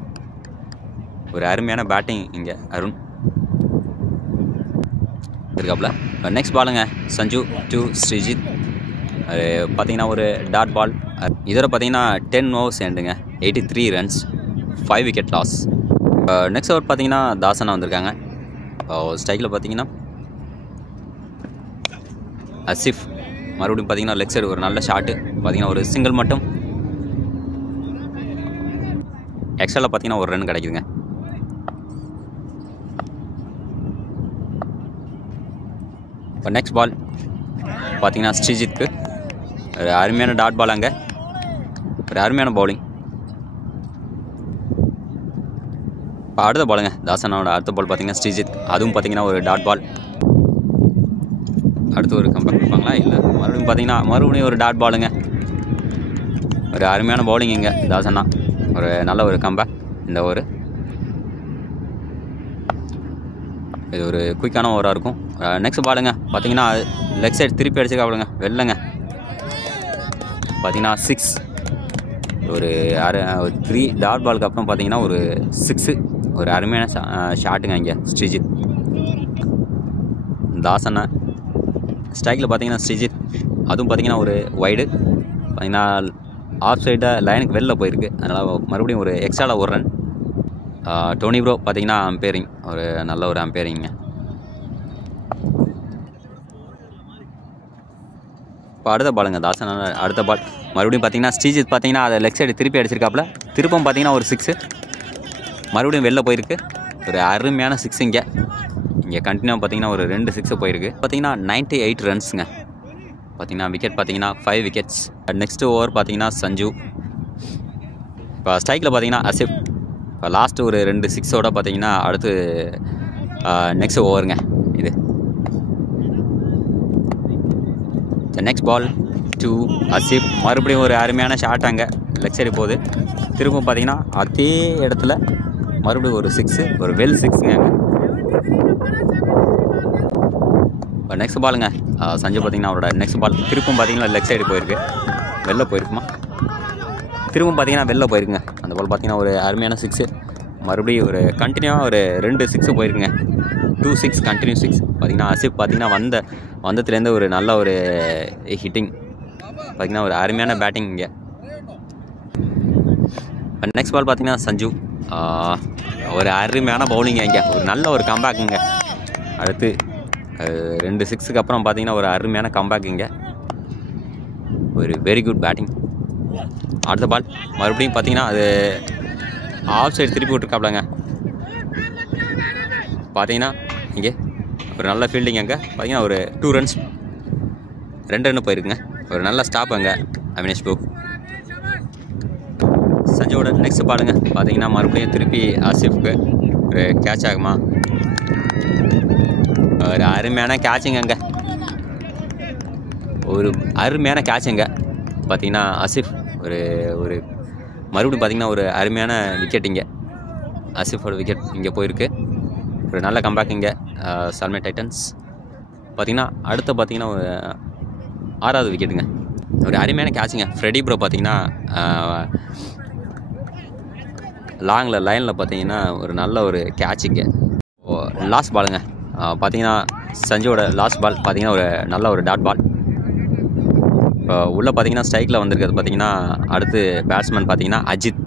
ஒரு அருமையான பேட்டிங் இங்கே அருண் இருக்காப்புல. நெக்ஸ்ட் பாலுங்க சஞ்சு டு ஸ்ரீஜித். அது பார்த்தீங்கன்னா ஒரு டாட் பால். இதோட பார்த்தீங்கன்னா 10 overs எண்டுங்க, 83 runs, 5 wicket loss. Next over பார்த்தீங்கன்னா தாசனா வந்திருக்காங்க. ஸ்ட்ரைக்கில் பார்த்தீங்கன்னா அசிஃப். மறுபடியும் பார்த்தீங்கன்னா லெக் சைடு ஒரு நல்ல ஷாட்டு, பார்த்தீங்கன்னா ஒரு சிங்கிள் மட்டும். எக்ஸ்ட்ராவில் பார்த்தீங்கன்னா ஒரு ரன் கிடைக்குதுங்க. இப்போ நெக்ஸ்ட் பால் பார்த்தீங்கன்னா ஸ்ரீஜித்துக்கு ஒரு அருமையான டாட் பால், அங்கே ஒரு அருமையான பவுலிங். இப்போ அடுத்த பாலுங்க தாசனாவோட அடுத்த பால் பார்த்தீங்கன்னா ஸ்ரீஜித், அதுவும் பார்த்தீங்கன்னா ஒரு டாட் பால். அடுத்து ஒரு கம்பேக் கொடுப்பாங்களா இல்லை, மறுபடியும் பார்த்தீங்கன்னா மறுபடியும் ஒரு டாட் பாலுங்க, ஒரு அருமையான பவுலிங் இங்கே தாசனா. ஒரு நல்ல ஒரு கம்பேக் இந்த ஓவர். இது ஒரு குயிக்கான ஓவராக இருக்கும். நெக்ஸ்ட் பாலுங்க பார்த்தீங்கன்னா லெக் சைடு திருப்பி அடிச்சுக்காப்பிடுங்க வெள்ளங்க, பார்த்தீங்கன்னா 6. ஒரு 3 டாட் பாலுக்கு அப்புறம் பார்த்தீங்கன்னா ஒரு 6, ஒரு அருமையான ஷாட்டுங்க இங்கே ஸ்ரீஜித். தாசனா ஸ்ட்ரைக்கில் பார்த்தீங்கன்னா ஸ்ரீஜித், அதுவும் பார்த்தீங்கன்னா ஒரு வைடு, பார்த்தீங்கன்னா ஆஃப் சைடாக லைனுக்கு வெளில போயிருக்கு, அதனால் மறுபடியும் ஒரு எக்ஸ்ட்ராவில் ஒரு ரன். டோனி ப்ரோ பார்த்தீங்கன்னா அம்பேரிங், ஒரு நல்ல ஒரு அம்பேரிங்க. இப்போ அடுத்த பாலுங்க தாசனா அடுத்த பால். மறுபடியும் பார்த்தீங்கன்னா ஸ்ரீஜித் பார்த்தீங்கன்னா அதை லெக் சைடு திருப்பி அடிச்சிருக்காப்புல, திருப்பம் பார்த்தீங்கன்னா ஒரு 6, மறுபடியும் வெளில போயிருக்கு, ஒரு அருமையான 6 இங்கே. இங்கே கண்டினியூ பார்த்தீங்கன்னா ஒரு 2 6 போயிருக்கு. பார்த்தீங்கன்னா 98 ரன்ஸுங்க, பார்த்தீங்கன்னா விக்கெட் பார்த்தீங்கன்னா 5 wickets. நெக்ஸ்ட்டு ஓவர் பார்த்தீங்கன்னா சஞ்சு. இப்போ ஸ்ட்ரைக்கில் பார்த்தீங்கன்னா அசிஃப். இப்போ லாஸ்ட்டு ஒரு 2 6ஓட பார்த்தீங்கன்னா அடுத்து நெக்ஸ்ட் ஓவருங்க இது. Next ball to Asif. மறுபடியும் ஒரு அருமையான ஷாட் அங்கே லெக் சைடு போகுது, திரும்ப பார்த்தீங்கன்னா அதே இடத்துல மறுபடியும் ஒரு 6, ஒரு வெல் 6ங்க அங்கே. இப்போ நெக்ஸ்ட் பாலுங்க சஞ்சு பார்த்தீங்கன்னா அவரோட நெக்ஸ்ட் பால் திருப்பும் பார்த்தீங்கன்னா லெக் சைடு போயிருக்கு, வெளில போயிருக்குமா, திரும்பவும் பார்த்தீங்கன்னா வெளில போயிருக்குங்க. அந்த பால் பார்த்தீங்கன்னா ஒரு அருமையான 6, மறுபடியும் ஒரு கண்டினியூவாக ஒரு 2 6 போயிருக்குங்க, 2 6 கண்டினியூ 6. பார்த்தீங்கன்னா அசிஃப் பார்த்தீங்கன்னா வந்ததுலேருந்து ஒரு நல்ல ஒரு ஹிட்டிங், பார்த்தீங்கன்னா ஒரு அருமையான பேட்டிங் இங்கே. நெக்ஸ்ட் பால் பார்த்தீங்கன்னா சஞ்சு, ஒரு அருமையான பவுலிங்க இங்கே, ஒரு நல்ல ஒரு கம்பேக்குங்க. அடுத்து 2 6க்கு அப்புறம் பார்த்தீங்கன்னா ஒரு அருமையான கம்பேக் இங்கே, ஒரு வெரி குட் பேட்டிங். அடுத்த பால் மறுபடியும் பார்த்தீங்கன்னா அது ஆஃப் சைடு திருப்பி விட்டுருக்காப்லங்க, பார்த்தீங்கன்னா இங்கே ஒரு நல்ல ஃபீல்டிங் அங்கே, பார்த்தீங்கன்னா ஒரு 2 runs 2 ரன் போயிருக்குங்க, ஒரு நல்ல ஸ்டாப் அங்கே அவினேஷ் புக். சஞ்சோட நெக்ஸ்ட் பாலுங்க பார்த்தீங்கன்னா மறுபடியும் திருப்பி ஆசிஃப்க்கு ஒரு கேட்ச் ஆகுமா, ஒரு அருமையான கேட்சிங் அங்கே, ஒரு அருமையான கேட்சுங்க. பார்த்தீங்கன்னா அசிஃப் ஒரு ஒரு மறுபடியும் பார்த்தீங்கன்னா ஒரு அருமையான விக்கெட் இங்கே, அசிஃபோட விக்கெட் இங்கே போயிருக்கு, ஒரு நல்ல கம்பேக் இங்கே சல்மே டைட்டன்ஸ். பார்த்தீங்கன்னா அடுத்து பார்த்தீங்கன்னா ஒரு 6வது விக்கெட்டுங்க, ஒரு அருமையான கேட்சுங்க. ஃப்ரெடி ப்ரோ பார்த்தீங்கன்னா லாங்கில் லைனில் பார்த்தீங்கன்னா ஒரு நல்ல ஒரு கேட்சிங்க. லாஸ்ட் பாலுங்க பார்த்தீங்கன்னா சஞ்சுவோட லாஸ்ட் பால் பார்த்தீங்கன்னா ஒரு நல்ல ஒரு டாட் பால். இப்போ உள்ளே பார்த்தீங்கன்னா ஸ்ட்ரைக்கில் வந்திருக்கிறது பார்த்தீங்கன்னா அடுத்து பேட்ஸ்மேன் பார்த்தீங்கன்னா அஜித்.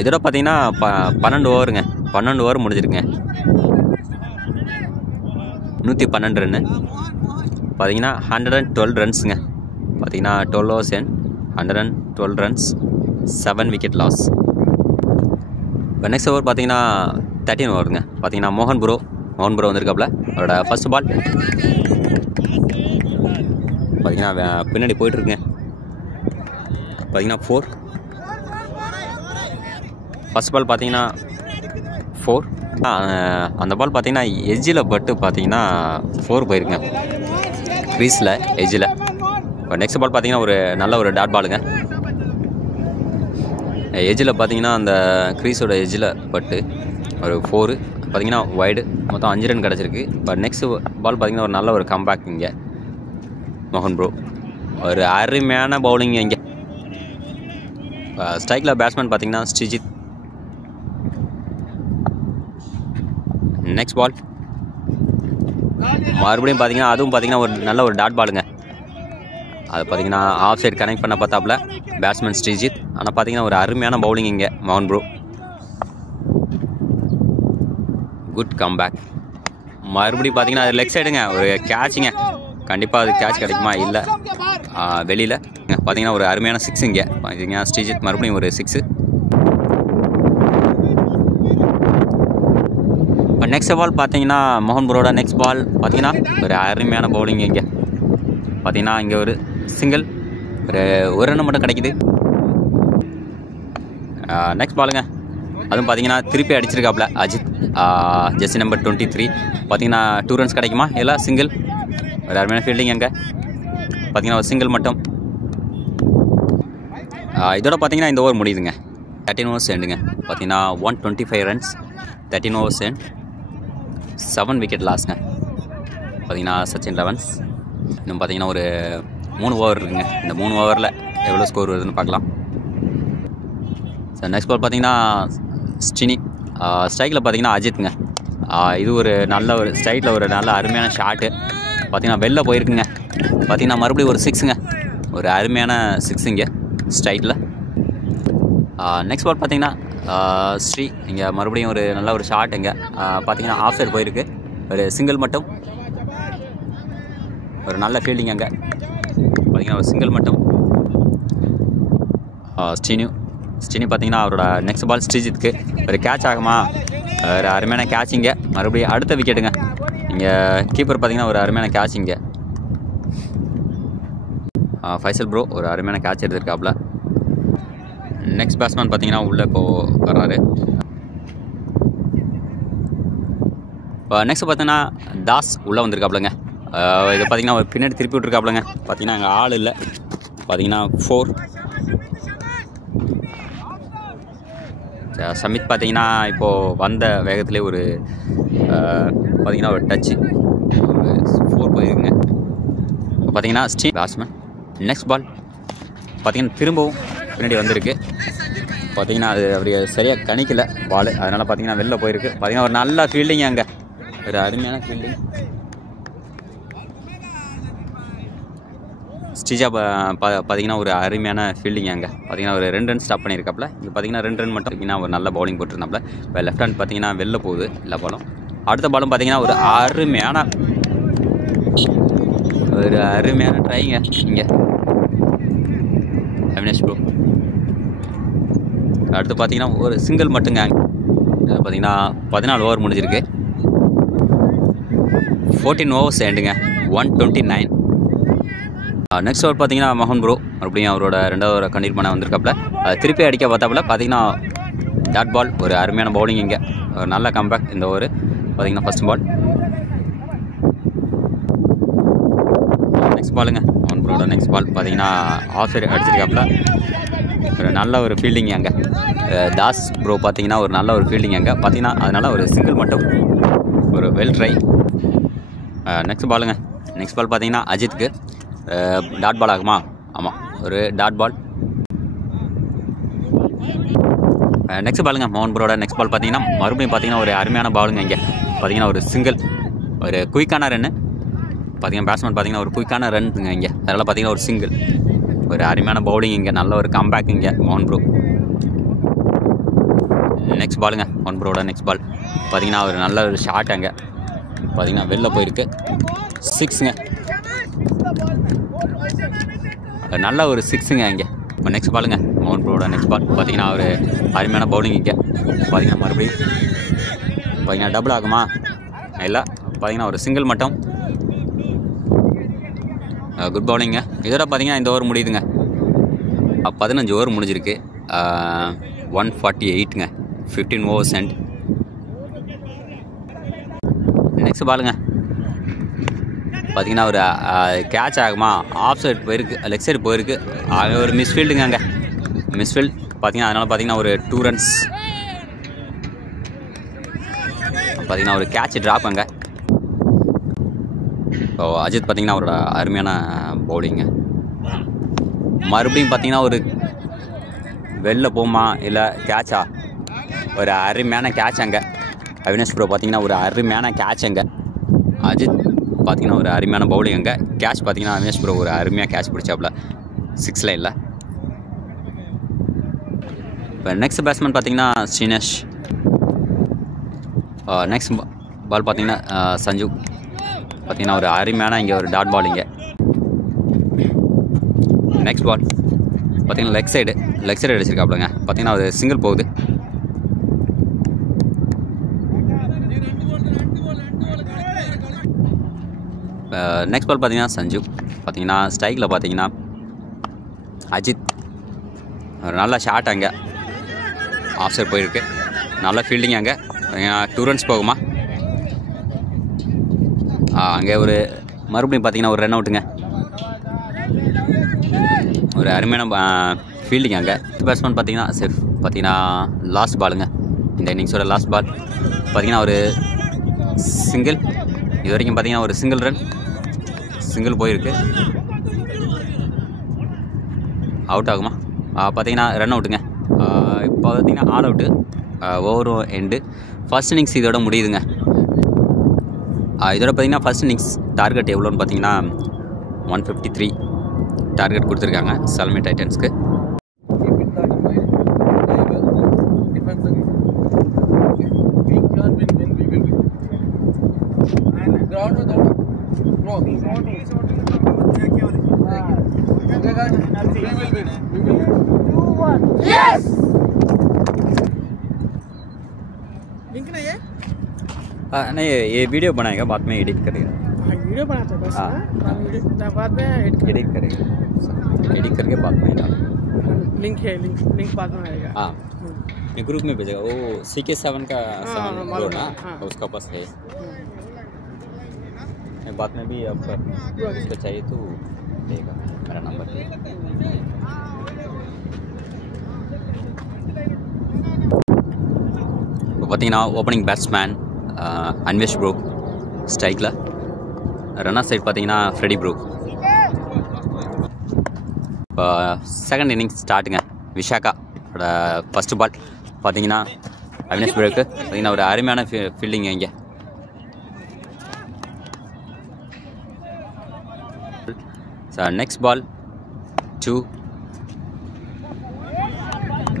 இதோட பார்த்தீங்கன்னா 12 ஓவருங்க, 12 ஓவர் முடிஞ்சிருக்குங்க, 112 ரன்னு. பார்த்தீங்கன்னா 112 ரன்ஸுங்க, பார்த்தீங்கன்னா 12 overs and 112 runs, 7 wicket loss. இப்போ நெக்ஸ்ட் ஓவர் பார்த்தீங்கன்னா 13 ஓவருங்க, பார்த்தீங்கன்னா மோகன் ப்ரோ வந்திருக்காப்புல. அவரோட ஃபர்ஸ்ட் பால் பார்த்தீங்கன்னா பின்னாடி போயிட்டுருக்குங்க, பார்த்தீங்கன்னா 4. ஃபர்ஸ்ட் பால் பார்த்தீங்கன்னா 4, அந்த பால் பார்த்தீங்கன்னா எஜ்ஜில் பட்டு பார்த்தீங்கன்னா 4 போயிருக்குங்க, க்ரீஸில் எஜ்ஜில். இப்போ நெக்ஸ்ட் பால் பார்த்தீங்கன்னா ஒரு நல்ல ஒரு டாட் பாலுங்க, எஜ்ஜில் பார்த்தீங்கன்னா அந்த க்ரீஸோட எஜ்ஜில் பட்டு ஒரு 4, பார்த்தீங்கன்னா வைடு, மொத்தம் 5 ரன் கிடச்சிருக்கு. இப்போ நெக்ஸ்ட் பால் பார்த்தீங்கன்னா ஒரு நல்ல ஒரு கம்பேக் இங்கே மோகன் ப்ரோ, ஒரு அருமையான பவுலிங் இங்கே, ஸ்ட்ரைக்கில் பேட்ஸ்மேன் பார்த்தீங்கன்னா ஸ்ரீஜித். நெக்ஸ்ட் பால் மறுபடியும் பார்த்தீங்கன்னா அதுவும் பார்த்தீங்கன்னா ஒரு நல்ல ஒரு டாட் பாலுங்க. அது பார்த்தீங்கன்னா ஆஃப் சைடு கனெக்ட் பண்ண பார்த்தாப்புல பேட்ஸ்மேன் ஸ்ரீஜித். ஆனால் பார்த்தீங்கன்னா ஒரு அருமையான பவுலிங் இங்கே மோகன் ப்ரோ. Good comeback. மறுபடியும் பார்த்தீங்கன்னா அது லெக் சைடுங்க, ஒரு கேட்சுங்க. கண்டிப்பாக அது கேட்ச் கிடைக்குமா இல்லை வெளியில் பார்த்தீங்கன்னா ஒரு அருமையான சிக்ஸ் இங்கே பார்த்தீங்கன்னா ஸ்ரீஜித் மறுபடியும் ஒரு சிக்ஸு. இப்போ நெக்ஸ்ட் பால் பார்த்தீங்கன்னா மோகன் ப்ரோட நெக்ஸ்ட் பால் பார்த்தீங்கன்னா ஒரு அருமையான பவுலிங் இங்கே பார்த்தீங்கன்னா இங்கே ஒரு சிங்கிள், ஒரு ரன் மட்டும் கிடைக்குது. நெக்ஸ்ட் பாலுங்க அதுவும் பார்த்தீங்கன்னா திருப்பி அடிச்சிருக்காப்புல அஜித், ஜெர்சி நம்பர் 23. பார்த்தீங்கன்னா 2 ரன்ஸ் கிடைக்குமா இல்லை சிங்கிள், ஒரு அருமையான ஃபீல்டிங் அங்கே பார்த்தீங்கன்னா ஒரு சிங்கிள் மட்டும். இதோட பார்த்தீங்கன்னா இந்த ஓவர் முடியுதுங்க. 13 ஓவர்ஸ் எண்டுங்க. பார்த்தீங்கன்னா 125 ரன்ஸ், 13 ஓவர்ஸ் எண்ட், 7 விக்கெட் லாஸ்ங்க. பார்த்தீங்கன்னா சச்சின் லெவன்ஸ். இன்னும் பார்த்தீங்கன்னா ஒரு 3 ஓவர் இருக்குங்க. இந்த 3 ஓவரில் எவ்வளோ ஸ்கோர் வருதுன்னு பார்க்கலாம். சார் நெக்ஸ்ட் பால் பார்த்தீங்கன்னா ஸ்டினி. ஸ்ட்ரைக்கில் பார்த்தீங்கன்னா அஜித்துங்க. இது ஒரு நல்ல ஒரு ஸ்ட்ரைக்கில் ஒரு நல்ல அருமையான ஷாட்டு பார்த்தீங்கன்னா வெளில போயிருக்குங்க. பார்த்தீங்கன்னா மறுபடியும் ஒரு சிக்ஸுங்க, ஒரு அருமையான சிக்ஸ் இங்கே ஸ்ட்ரைக்கில். நெக்ஸ்ட் பால் பார்த்தீங்கன்னா ஸ்ரீ இங்கே மறுபடியும் ஒரு நல்ல ஒரு ஷாட் இங்கே பார்த்தீங்கன்னா ஆஃப் சைடு போயிருக்கு, ஒரு சிங்கிள் மட்டும், ஒரு நல்ல ஃபீல்டிங் அங்கே பார்த்தீங்கன்னா ஒரு சிங்கிள் மட்டும். ஸ்ரீனி பார்த்தீங்கன்னா அவரோட நெக்ஸ்ட் பால் ஸ்ரீஜித்துக்கு ஒரு கேட்ச் ஆகுமா, ஒரு அருமையான கேட்சிங்க. மறுபடியும் அடுத்த விக்கெட்டுங்க. இங்கே கீப்பர் பார்த்தீங்கன்னா ஒரு அருமையான கேட்சிங்க. ஃபைசல் ப்ரோ ஒரு அருமையான கேட்ச் எடுத்திருக்காப்புல. நெக்ஸ்ட் பேட்ஸ்மேன் பார்த்தீங்கன்னா உள்ளே இப்போது வர்றாரு. இப்போ நெக்ஸ்ட் பார்த்தீங்கன்னா தாஸ் உள்ளே வந்திருக்காப்புலங்க. இது பார்த்தீங்கன்னா ஒரு பின்னாடி திருப்பி விட்டுருக்காப்புலங்க. பார்த்தீங்கன்னா அங்கே ஆள் இல்லை. பார்த்தீங்கன்னா 4. சமித் பார்த்தீங்கன்னா இப்போது வந்த வேகத்திலே ஒரு பார்த்தீங்கன்னா ஒரு டச்சு 4 போயிருக்குங்க. இப்போ பார்த்தீங்கன்னா ஸ்டீம் பேட்ஸ்மேன். நெக்ஸ்ட் பால் பார்த்தீங்கன்னா திரும்பவும் பின்னாடி வந்திருக்கு. பார்த்தீங்கன்னா அது அப்படி சரியாக கணிக்கலை பால், அதனால் பார்த்தீங்கன்னா வெளில போயிருக்கு. பார்த்தீங்கன்னா ஒரு நல்ல ஃபீல்டிங் அங்கே, ஒரு அருமையான ஃபீல்டிங். ஸ்ரீஜா பார்த்தீங்கன்னா ஒரு அருமையான ஃபீல்டிங் அங்கே பார்த்தீங்கன்னா ஒரு 2 ரன் ஸ்டாப் பண்ணியிருக்காப்புல. இங்கே பார்த்தீங்கன்னா 2 ரன் மட்டும் பார்த்தீங்கன்னா ஒரு நல்ல பவுலிங் போட்டுருந்தாப்புல. இப்போ லெஃப்ட் ஹேண்ட் பார்த்தீங்கன்னா வெளில போகுது எல்லா பாலும். அடுத்த பாலும் பார்த்தீங்கன்னா ஒரு அருமையான ட்ரைங்க இங்கே அவினேஷ் ப்ரோ. அடுத்து பார்த்தீங்கன்னா ஒரு சிங்கிள் மட்டுங்க. பார்த்தீங்கன்னா 14 ஓவர் முடிஞ்சிருக்கு. 14 ஓவர்ஸ் எண்டுங்க. 129. நெக்ஸ்ட் ஓவர் பார்த்தீங்கன்னா மோகன் ப்ரோ மறுபடியும் அவரோட 2வது ஓவரை கண்டினியூ பண்ண வந்திருக்காப்புல. திருப்பி அடிக்க பார்த்தாப்புல பார்த்தீங்கன்னா டாட் பால், ஒரு அருமையான பவுலிங் இங்கே, ஒரு நல்ல கம்பேக் இந்த ஓவர். பார்த்தீங்கன்னா ஃபர்ஸ்ட் பால். நெக்ஸ்ட் பாலுங்க மோகன் ப்ரோட நெக்ஸ்ட் பால் பார்த்தீங்கன்னா ஆஃப் சைடு அடிச்சிருக்காப்புல. ஒரு நல்ல ஒரு ஃபீல்டிங் அங்கே தாஸ் ப்ரோ பார்த்தீங்கன்னா ஒரு நல்ல ஒரு ஃபீல்டிங் அங்கே பார்த்தீங்கன்னா அதனால் ஒரு சிங்கிள் மட்டும், ஒரு வெல் ட்ரை. நெக்ஸ்ட் பாலுங்க. நெக்ஸ்ட் பால் பார்த்தீங்கன்னா அஜித்துக்கு டாட் பால் ஆகுமா? ஆமாம், ஒரு டாட் பால். நெக்ஸ்ட் பாலுங்க மோகன் ப்ரோட நெக்ஸ்ட் பால் பார்த்தீங்கன்னா மறுபடியும் பார்த்தீங்கன்னா ஒரு அருமையான பாலுங்க இங்கே பார்த்தீங்கன்னா ஒரு சிங்கிள், ஒரு குயிக்கான ரன்னு பார்த்தீங்கன்னா பேட்ஸ்மேன் பார்த்தீங்கன்னா ஒரு குயிக்கான ரன்னுங்க இங்கே, அதனால் பார்த்தீங்கன்னா ஒரு சிங்கிள், ஒரு அருமையான பவுலிங் இங்கே, நல்ல ஒரு கம்பேக் இங்கே மோகன் ப்ரோ. நெக்ஸ்ட் பாலுங்க மோகன் ப்ரோட நெக்ஸ்ட் பால் பார்த்தீங்கன்னா ஒரு நல்ல ஒரு ஷாட் அங்கே பார்த்தீங்கன்னா வெளில போயிருக்கு, 6ங்க, நல்ல ஒரு 6ங்க இங்கே. இப்போ நெக்ஸ்ட் பாலுங்க மோகன் ப்ரோட நெக்ஸ்ட் பால் பார்த்தீங்கன்னா ஒரு அருமையான பவுலிங் இங்கே பார்த்தீங்கன்னா மறுபடியும் பார்த்தீங்கன்னா டபுள் ஆகுமா? இல்லை, பார்த்தீங்கன்னா ஒரு சிங்கிள் மட்டும், குட் பவுலிங்க. இதோட பார்த்தீங்கன்னா இந்த ஓவர் முடியுதுங்க. 15 ஓவர் முடிஞ்சிருக்கு. 148ங்க. 15 ஓவர்ஸ் எண்ட். நெக்ஸ்ட் பாலுங்க பார்த்தீங்கன்னா ஒரு கேட்ச் ஆகுமா? ஆஃப் சைடு போயிருக்கு, லெக் சைடு போயிருக்கு, ஒரு மிஸ்ஃபீல்டுங்க அங்கே, மிஸ்ஃபீல்ட் பார்த்தீங்கன்னா அதனால் பார்த்தீங்கன்னா ஒரு 2 ரன்ஸ் பார்த்தீங்கன்னா ஒரு கேட்ச் ட்ராப் அங்கே. இப்போ அஜித் பார்த்தீங்கன்னா அவரோட அருமையான பவுலிங்க. மறுபடியும் பார்த்தீங்கன்னா ஒரு வெளில போமா இல்லை கேட்சா? ஒரு அருமையான கேட்ச் அங்கே. அவினாஷ் ப்ரோ பார்த்தீங்கன்னா ஒரு அருமையான கேட்ச் அங்கே. அஜித் பார்த்தீங்கன்னா ஒரு அருமையான பவுலிங் அங்கே. கேட்ச் பார்த்தீங்கன்னா அவினாஷ் ப்ரோ ஒரு அருமையாக கேட்ச் பிடிச்சாப்புல 6 லைனில். இப்போ நெக்ஸ்ட் பேட்ஸ்மேன் பார்த்தீங்கன்னா ஸ்ரீனேஷ். நெக்ஸ்ட் பால் பார்த்தீங்கன்னா சஞ்சு. பார்த்தீங்கன்னா ஒரு அருமையான இங்கே ஒரு டாட் பால் இங்கே. நெக்ஸ்ட் பால் பார்த்தீங்கன்னா லெக் சைடு அடிச்சிருக்காப்புலங்க. பார்த்தீங்கன்னா ஒரு சிங்கிள் போகுது. நெக்ஸ்ட் பால் பார்த்தீங்கன்னா சஞ்சு. பார்த்தீங்கன்னா ஸ்ட்ரைக்கில் பார்த்தீங்கன்னா அஜித் ஒரு நல்ல ஷாட் அங்கே. ஆஃப் சைட் போயிருக்கு. நல்ல ஃபீல்டிங் அங்கே. 2 ரன்ஸ் போகுமா? அங்கே ஒரு மறுபடியும் பார்த்தீங்கன்னா ஒரு ரன் அவுட்டுங்க. ஒரு அருமையான ஃபீல்டிங் அங்கே. பேட்ஸ்மேன் பார்த்தீங்கன்னா செஃப். பார்த்தீங்கன்னா லாஸ்ட் பாலுங்க, இந்த இன்னிங்ஸோட லாஸ்ட் பால். பார்த்தீங்கன்னா ஒரு சிங்கிள். இது வரைக்கும் பார்த்தீங்கன்னா ஒரு சிங்கிள் போயிருக்கு. அவுட் ஆகுமா? பார்த்தீங்கன்னா ரன் அவுட்டுங்க. இப்போ பார்த்தீங்கன்னா ஆல் அவுட்டு. ஓவரும் எண்டு. ஃபர்ஸ்ட் இன்னிங்ஸ் இதோட முடியுதுங்க. இதோட பார்த்தீங்கன்னா ஃபர்ஸ்ட் இன்னிங்ஸ் டார்கெட் எவ்வளோன்னு பார்த்தீங்கன்னா 153 டார்கெட் கொடுத்துருக்காங்க சல்மே டைட்டன்ஸ்க்கு. नहीं ये वीडियो बनाएगा, बाद में एडिट करेगा. वीडियो बनाता है बस. बाद में एडिट करेगा. एडिट करके बाद में डालेगा. लिंक है, लिंक बाद में आएगा. हाँ, ये ग्रुप में भेजेगा. वो CK7 का सामान लो ना, उसका पास है. बाद में भी आपका उसको चाहिए तो देगा मेरा नंबर. பார்த்தீங்கன்னா ஓப்பனிங் பேட்ஸ்மேன் அன்வேஷ் ப்ரோ. ஸ்ட்ரைக்கில் ரன்னர் சைட் பார்த்தீங்கன்னா ஃப்ரெடி ப்ரோ. இப்போ செகண்ட் இன்னிங்ஸ் ஸ்டார்ட்டுங்க. விஷாக்காவோட ஃபஸ்ட்டு பால் பார்த்தீங்கன்னா அவினாஷ் ப்ரோக்கு பார்த்தீங்கன்னா ஒரு அருமையான ஃபீல்டிங் இங்கே. நெக்ஸ்ட் பால் 2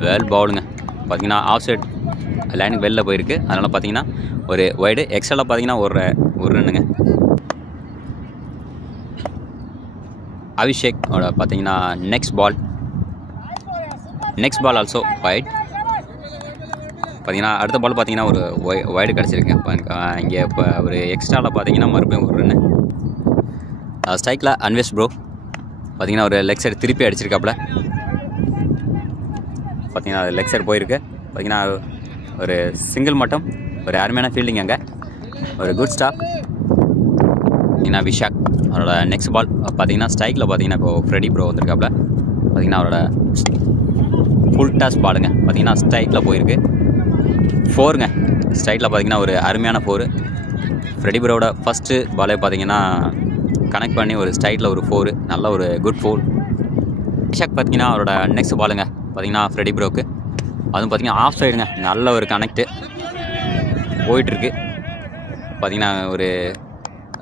வெல் பவுலுங்க. பார்த்தீங்கன்னா ஆஃப் சைட் லைனுக்கு வெளில போயிருக்கு. அதனால் பார்த்தீங்கன்னா ஒரு வைடு. எக்ஸ்ட்ராவில் பார்த்தீங்கன்னா ஒரு ரன்னுங்க. அபிஷேக்கோட பார்த்தீங்கன்னா நெக்ஸ்ட் பால் ஆல்சோ வைட். பார்த்தீங்கன்னா அடுத்த பால் பார்த்தீங்கன்னா ஒரு வைடு கிடச்சிருக்கு. இங்கே இப்போ ஒரு எக்ஸ்ட்ராவில் பார்த்தீங்கன்னா மறுபடியும் ஒரு ரன்னு. ஸ்ட்ரைக்கில் அன்வேஷ் ப்ரோ பார்த்தீங்கன்னா ஒரு லெக் சைடு திருப்பி அடிச்சிருக்காப்புல. பார்த்தீங்கன்னா லெக் சைடு போயிருக்கு. பார்த்தீங்கன்னா ஒரு சிங்கிள் மட்டும். ஒரு அருமையான ஃபீல்டிங் அங்கே. ஒரு குட் ஸ்டாப். பார்த்தீங்கன்னா விஷாக் அவரோட நெக்ஸ்ட் பால் பார்த்தீங்கன்னா ஸ்ட்ரைக்கில் பார்த்தீங்கன்னா இப்போ ஃப்ரெடி ப்ரோ வந்திருக்காப்புல. பார்த்தீங்கன்னா அவரோட ஃபுல் டாஸ் பாலுங்க. பார்த்தீங்கன்னா ஸ்ட்ரைக்கில் போயிருக்கு. 4ங்க. ஸ்ட்ரைக்கில் பார்த்தீங்கன்னா ஒரு அருமையான 4. ஃப்ரெடி ப்ரோவோட ஃபஸ்ட்டு பாலே பார்த்தீங்கன்னா கனெக்ட் பண்ணி ஒரு ஸ்ட்ரைட்டில் ஒரு 4. நல்ல ஒரு குட் 4. விஷாக் பார்த்தீங்கன்னா அவரோட நெக்ஸ்ட் பாலுங்க பார்த்தீங்கன்னா ஃப்ரெடி ப்ரோக்கு. அதுவும் பார்த்தீங்கன்னா ஆஃப் சைடுங்க. நல்ல ஒரு கனெக்டு போயிட்டுருக்கு. பார்த்தீங்கன்னா ஒரு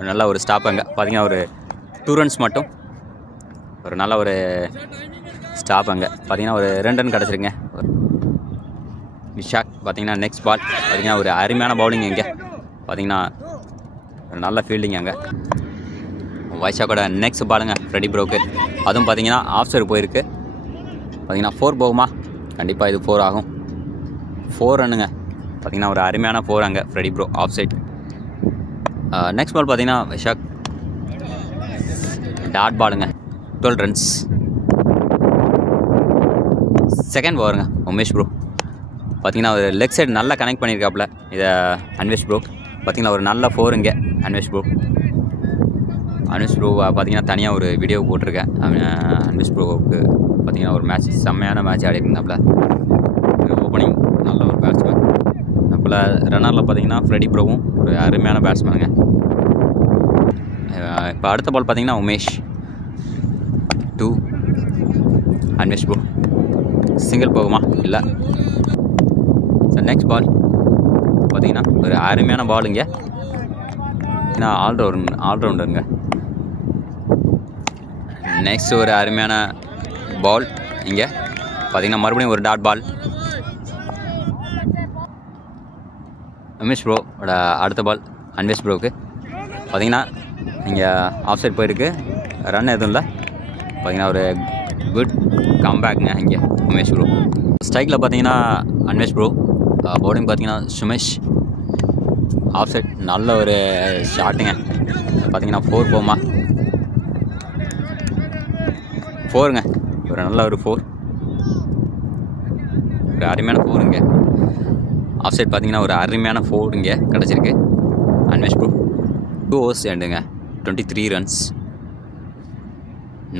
நல்ல ஒரு ஸ்டாப் அங்கே. பார்த்தீங்கன்னா ஒரு 2 ரன்ஸ் மட்டும். ஒரு நல்ல ஒரு ஸ்டாப் அங்கே. பார்த்தீங்கன்னா ஒரு 2 ரன் கிடச்சிருங்க. விஷாக் பார்த்தீங்கன்னா நெக்ஸ்ட் பால் பார்த்தீங்கன்னா ஒரு அருமையான பவுலிங் இங்கே. பார்த்தீங்கன்னா ஒரு நல்ல ஃபீல்டிங் அங்கே. வைஷாக்கோட நெக்ஸ்ட் பாலுங்க ஃப்ரெடி ப்ரோக்கு. அதுவும் பார்த்தீங்கன்னா ஆஃப் சைடு போயிருக்கு. பார்த்தீங்கன்னா 4 போகுமா? கண்டிப்பாக இது 4 ஆகும். 4 ரன்னுங்க. பார்த்தீங்கன்னா ஒரு அருமையான 4 அங்கே Freddy bro off side. Next ball பார்த்தீங்கன்னா விஷாக் டாட் பாலுங்க. 12 ரன்ஸ். செகண்ட் ஓவருங்க உமேஷ் ப்ரோ. பார்த்தீங்கன்னா ஒரு லெக் சைடு நல்லா கனெக்ட் பண்ணியிருக்காப்புல இதை அன்வேஷ் ப்ரோ. பார்த்தீங்கன்னா ஒரு நல்ல 4 இங்கே அன்வேஷ் ப்ரோ. பார்த்தீங்கன்னா தனியாக ஒரு வீடியோ போட்டிருக்கேன். அன்வேஷ் ப்ரோவுக்கு பார்த்தீங்கன்னா ஒரு மேட்ச் செம்மையான மேட்ச் ஆடிருந்தாப்புல. ஓப்பனிங் நல்ல ஒரு பேட்ஸ்மேன். அப்போல ரன்னரில் பார்த்தீங்கன்னா ஃப்ரெடி ப்ரோவும் ஒரு அருமையான பேட்ஸ்மேனுங்க. இப்போ அடுத்த பால் பார்த்தீங்கன்னா உமேஷ் 2 அன்வேஷ் ப்ரோ. சிங்கிள் போகுமா? இல்லை. சார் நெக்ஸ்ட் பால் பார்த்தீங்கன்னா ஒரு அருமையான பாலுங்க. ஏன்னா ஆல்ரவுண்டருங்க. நெக்ஸ்ட் ஒரு அருமையான பால் இங்கே பார்த்தீங்கன்னா மறுபடியும் ஒரு டாட் பால். உமேஷ் ப்ரோவோட அடுத்த பால் அன்வேஷ் ப்ரோவுக்கு பார்த்தீங்கன்னா இங்கே ஆஃப் சைட் போயிருக்கு, ரன் எதுவும் இல்லை. பார்த்தீங்கன்னா ஒரு குட் கம்பேக்குங்க இங்கே உமேஷ் ப்ரோ. ஸ்ட்ரைக்கில் பார்த்தீங்கன்னா அன்வேஷ் ப்ரோ, பவுலிங் பார்த்தீங்கன்னா சுமேஷ். ஆஃப் சைட் நல்ல ஒரு ஷாட்டுங்க. பார்த்தீங்கன்னா 4 போகுமா? 4ங்க. ஒரு நல்ல ஒரு 4, ஒரு அருமையான 4ங்க. ஆஃப் சைட் பார்த்தீங்கன்னா ஒரு அருமையான 4 இங்கே கிடச்சிருக்கு அன்வேஷ் ப்ரோ. 2 overs எண்டுங்க, 23 runs,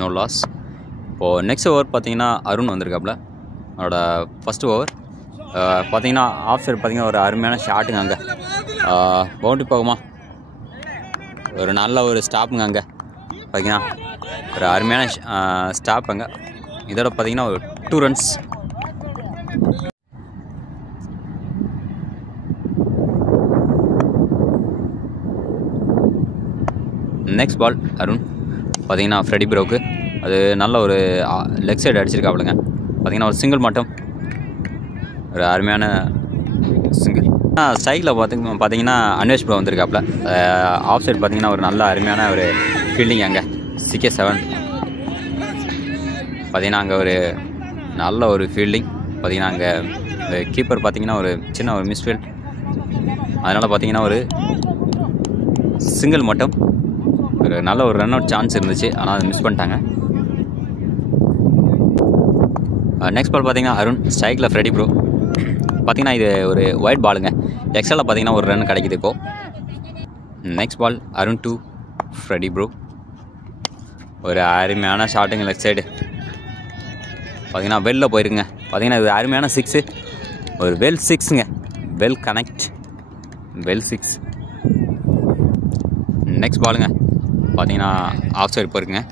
நோ லாஸ். இப்போது நெக்ஸ்ட் ஓவர் பார்த்தீங்கன்னா அருண் வந்திருக்காப்புல. அவரோட ஃபஸ்ட்டு ஓவர் பார்த்தீங்கன்னா ஆஃப் சைட் பார்த்தீங்கன்னா ஒரு அருமையான ஷாட்டுங்க. அங்கே பவுண்டரி போகுமா? ஒரு நல்ல ஒரு ஸ்டாப்புங்க. அங்கே பார்த்தீங்கன்னா ஒரு அருமையான ஸ்டாப். அங்கே இதோட பார்த்தீங்கன்னா ஒரு 2 runs. நெக்ஸ்ட் பால் அருண் பார்த்தீங்கன்னா ஃப்ரெடி ப்ரோவுக்கு. அது நல்ல ஒரு லெக் சைடு அடிச்சிருக்காப்புலங்க. பார்த்தீங்கன்னா ஒரு சிங்கிள் மட்டும், ஒரு அருமையான சிங்கிள். ஸ்ட்ரைக்கில் பார்த்தீங்கன்னா அன்வேஷ் ப்ரோ வந்திருக்காப்புல. ஆஃப் சைட் பார்த்தீங்கன்னா ஒரு நல்ல அருமையான ஒரு ஃபீல்டிங். அங்கே 6-7 பார்த்தீங்கன்னா அங்கே ஒரு நல்ல ஒரு ஃபீல்டிங். பார்த்தீங்கன்னா அங்கே கீப்பர் பார்த்தீங்கன்னா ஒரு சின்ன ஒரு மிஸ்ஃபீல்ட். அதனால் பார்த்தீங்கன்னா ஒரு சிங்கிள் மட்டும், ஒரு நல்ல ஒரு ரன் அவுட் சான்ஸ் இருந்துச்சு, ஆனால் அதை மிஸ் பண்ணிட்டாங்க. நெக்ஸ்ட் பால் பார்த்தீங்கன்னா அருண் ஸ்ட்ரைக்கில் ஃப்ரெடி ப்ரோ. பார்த்தீங்கன்னா இது ஒரு ஒயிட் பாலுங்க. எக்ஸ்ட்ராவில் பார்த்தீங்கன்னா ஒரு ரன் கிடைக்குது இப்போது. Next ball Arun to Freddy bro. ஒரு அருமையான ஷாட்டுங்க லெஃப்ட் சைடு. பார்த்தீங்கன்னா வெளில போயிருக்குங்க. பார்த்தீங்கன்னா இது அருமையான 6, ஒரு வெல் 6ங்க. Well connect, well 6. நெக்ஸ்ட் பாலுங்க பார்த்தீங்கன்னா ஆஃப் சைடு போயிருக்குங்க.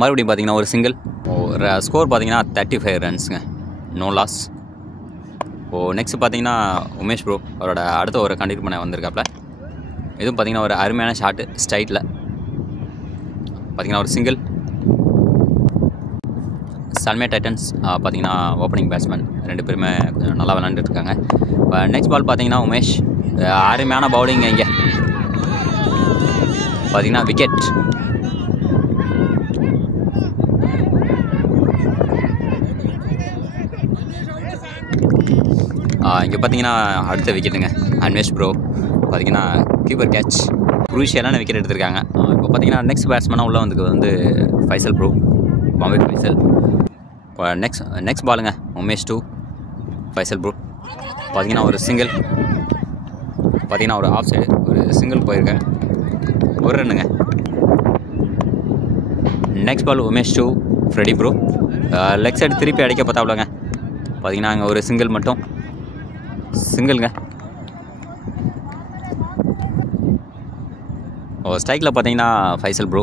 மறுபடியும் பார்த்தீங்கன்னா ஒரு சிங்கிள். ஸ்கோர் பார்த்தீங்கன்னா 35 runsங்க, நோ லாஸ். இப்போது நெக்ஸ்ட் பார்த்தீங்கன்னா உமேஷ் ப்ரோ அவரோட அடுத்த ஒரு கண்டினியூ பண்ண வந்திருக்காப்புல. இதுவும் பார்த்தீங்கன்னா ஒரு அருமையான ஷாட்டு ஸ்ட்ரைட்டில். பார்த்தீங்கன்னா ஒரு சிங்கிள். சல்மே டைட்டன்ஸ் பார்த்தீங்கன்னா ஓப்பனிங் பேட்ஸ்மேன் 2 பேருமே கொஞ்சம் நல்லா விளாண்டுருக்காங்க. நெக்ஸ்ட் பால் பார்த்தீங்கன்னா உமேஷ் அருமையான பவுலிங். இங்கே பார்த்தீங்கன்னா விக்கெட். இங்கே பார்த்தீங்கன்னா அடுத்த விக்கெட்டுங்க அன்வேஷ் ப்ரோ. பார்த்தீங்கன்னா கீப்பர் கேட்ச், குரூஷியலான விக்கெட் எடுத்திருக்காங்க. இப்போ பார்த்தீங்கன்னா நெக்ஸ்ட் பேட்ஸ்மேனாக உள்ள வந்து ஃபைசல் ப்ரோ, பாம்பே ஃபைசல். இப்போ நெக்ஸ்ட் பாலுங்க உமேஷ் டு ஃபைசல் ப்ரோ. பார்த்தீங்கன்னா ஒரு சிங்கிள். பார்த்தீங்கன்னா ஒரு ஆஃப் சைடு ஒரு சிங்கிள் போயிருக்கேன், ஒரு ரன்னுங்க. Next ball Umesh to Freddy bro. Leg side திருப்பி அடிக்க பார்த்தாப்லங்க. பார்த்தீங்கன்னா அங்கே ஒரு சிங்கிள் மட்டும், சிங்கிள்ங்க. ஸ்ட்ரைக்கில் பார்த்தீங்கன்னா Faisal bro,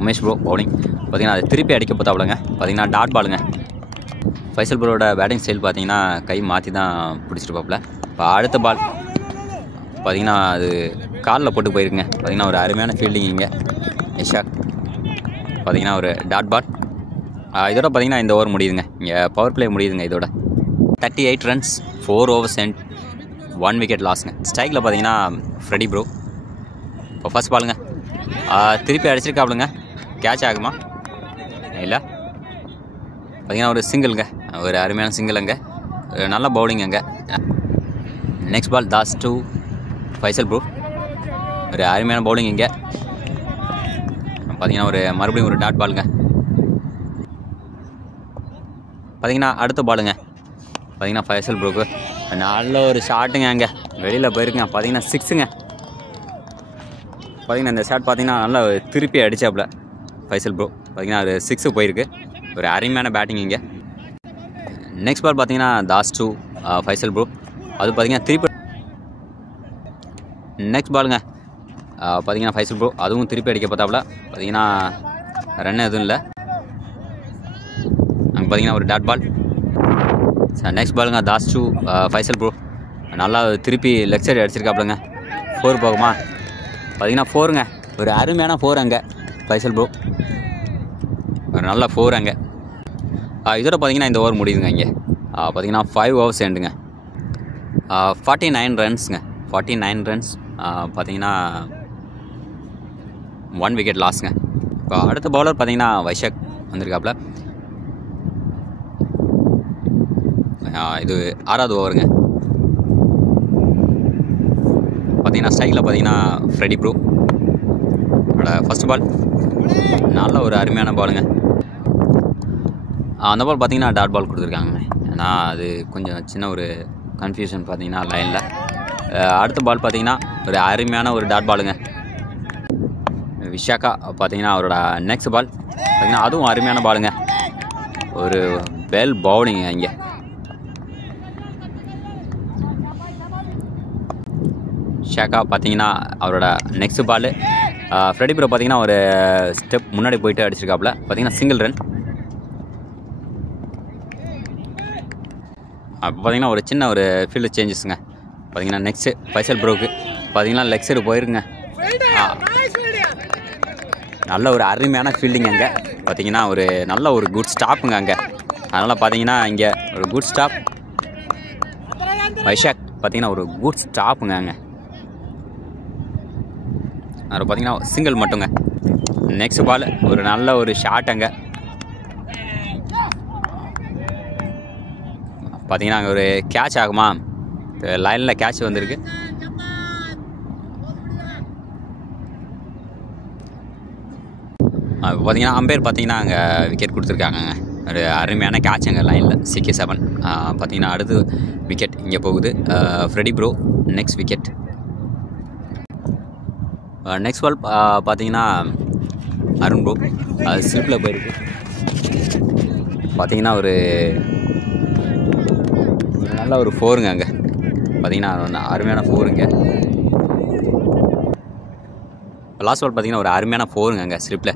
Umesh bro bowling. பார்த்தீங்கன்னா அது திருப்பி அடிக்க பார்த்தாப்லங்க. பார்த்தீங்கன்னா டாட் பாலுங்க. ஃபைசல் ப்ரோட பேட்டிங் ஸ்டைல் பார்த்தீங்கன்னா கை மாற்றி தான் பிடிச்சிருப்பாப்புல. இப்போ அடுத்த பால் பார்த்தீங்கன்னா அது காலில் போட்டு போயிருக்குங்க. பார்த்தீங்கன்னா ஒரு அருமையான ஃபீல்டிங் இங்கே இஷாக். பார்த்தீங்கன்னா ஒரு டாட் பால். இதோட பார்த்தீங்கன்னா இந்த ஓவர் முடியுதுங்க. இங்கே பவர் பிளே முடியுதுங்க. இதோட 38 runs, 4 overs and 1 wicket லாஸ்ங்க. ஸ்ட்ரைக்கில் பார்த்தீங்கன்னா ஃப்ரெடி ப்ரோ. இப்போ ஃபர்ஸ்ட் பாலுங்க திருப்பி அடிச்சிருக்காப்லுங்க. கேட்ச் ஆகுமா? இல்லை. பார்த்தீங்கன்னா ஒரு சிங்கிள்ங்க, ஒரு அருமையான சிங்கிளுங்க, நல்ல பவுலிங் அங்கே. Next ball Das to Faisal bro. ஒரு அருமையான பவுலிங் இங்கே. பார்த்தீங்கன்னா ஒரு மறுபடியும் ஒரு டாட் பாலுங்க. பார்த்தீங்கன்னா அடுத்த பாலுங்க பார்த்தீங்கன்னா ஃபைசல் ப்ரோக்கு நல்ல ஒரு ஷாட்டுங்க. அங்கே வெளியில் போயிருக்குங்க. பார்த்தீங்கன்னா 6ங்க. பார்த்தீங்கன்னா இந்த ஷாட் பார்த்தீங்கன்னா நல்லா திருப்பி அடித்தாப்புல ஃபைசல் ப்ரோ. பார்த்தீங்கன்னா ஒரு 6 போயிருக்கு. ஒரு அருமையான பேட்டிங் இங்கே. நெக்ஸ்ட் பால் பார்த்தீங்கன்னா தாஸ் டு ஃபைசல் ப்ரோ. அது பார்த்தீங்கன்னா திருப்பி. நெக்ஸ்ட் பாலுங்க பார்த்தீங்கன்னா ஃபைசல் ப்ரோ, அதுவும் திருப்பி அடிக்க பார்த்தாப்புல. பார்த்தீங்கன்னா ரன் எதுவும் இல்லை. அங்கே பார்த்தீங்கன்னா ஒரு டாட் பால். சார் நெக்ஸ்ட் பாலுங்க தாஸ் டூ ஃபைசல் ப்ரோ. நல்லா திருப்பி லெக் சைடு அடிச்சிருக்காப்புலங்க. 4 போகுமா? பார்த்தீங்கன்னா 4ங்க. ஒரு அருமையான 4 அங்கே ஃபைசல் ப்ரோ. ஒரு நல்ல 4 அங்கே. இதோட பார்த்தீங்கன்னா இந்த ஓவர் முடியுதுங்க. இங்கே பார்த்தீங்கன்னா 5 overs எண்டுங்க. 49 ரன்ஸுங்க. 49 ரன்ஸ். பார்த்தீங்கன்னா 1 wicket லாஸ்ங்க. இப்போ அடுத்த பவுலர் பார்த்தீங்கன்னா வைஷாக் வந்திருக்காப்புல. இது 6வது ஓவருங்க. பார்த்தீங்கன்னா ஸ்ட்ரைக்கில் பார்த்தீங்கன்னா ஃப்ரெடி ப்ரோ ஃபஸ்ட் பால். நல்ல ஒரு அருமையான பாலுங்க. அந்த பால் பார்த்தீங்கன்னா டாட் பால் கொடுத்துருக்காங்க. ஏன்னா அது கொஞ்சம் சின்ன ஒரு கன்ஃபியூஷன் பார்த்தீங்கன்னா லைனில். அடுத்த பால் பார்த்தீங்கன்னா ஒரு அருமையான ஒரு டாட் பாலுங்க. விஷாக்கா பார்த்தீங்கன்னா அவரோட நெக்ஸ்ட் பால் பார்த்தீங்கன்னா அதுவும் அருமையான பாலுங்க. ஒரு வெல் பவுலிங்க. இங்கே ஷாக்கா பார்த்தீங்கன்னா அவரோட நெக்ஸ்ட் பால். ஃப்ரெடி ப்ரோ பார்த்தீங்கன்னா ஒரு ஸ்டெப் முன்னாடி போயிட்டு அடிச்சிருக்காப்புல. பார்த்தீங்கன்னா சிங்கிள் ரன். அப்போ பார்த்தீங்கன்னா ஒரு சின்ன ஒரு ஃபீல்டு சேஞ்சஸுங்க. பார்த்தீங்கன்னா நெக்ஸ்ட்டு ஃபைசல் ப்ரோக்கு பார்த்தீங்கன்னா லெக் சைடு போயிருக்குங்க. நல்ல ஒரு அருமையான ஃபீல்டிங் அங்கே. பார்த்தீங்கன்னா ஒரு நல்ல ஒரு குட் ஸ்டாப்புங்க அங்கே. அதனால் பார்த்தீங்கன்னா இங்கே ஒரு குட் ஸ்டாப். வைஷாக் பார்த்தீங்கன்னா ஒரு குட் ஸ்டாப்புங்க அங்கே. அது பார்த்தீங்கன்னா சிங்கிள் மட்டுங்க. நெக்ஸ்ட் பால் ஒரு நல்ல ஒரு ஷாட் அங்கே. பார்த்தீங்கன்னா அங்கே ஒரு கேட்ச் ஆகுமா? லைனில் கேட்ச் வந்திருக்கு. பார்த்தீங்கன்னா அம்பையர் பார்த்தீங்கன்னா அங்கே விக்கெட் கொடுத்துருக்காங்க. ஒரு அருமையான கேட்ச் அங்கே லைனில் 67. பார்த்தீங்கன்னா அடுத்து விக்கெட் இங்கே போகுது. Freddy bro next wicket. Next ball பார்த்தீங்கன்னா அருண் ப்ரோ ஸ்லிப்பில் போயிருக்கு. பார்த்தீங்கன்னா ஒரு நல்ல ஒரு 4ங்க அங்கே. பார்த்தீங்கன்னா அருமையான 4ங்க. லாஸ்ட் பால் பார்த்தீங்கன்னா ஒரு அருமையான 4ங்க அங்கே ஸ்லிப்பில்.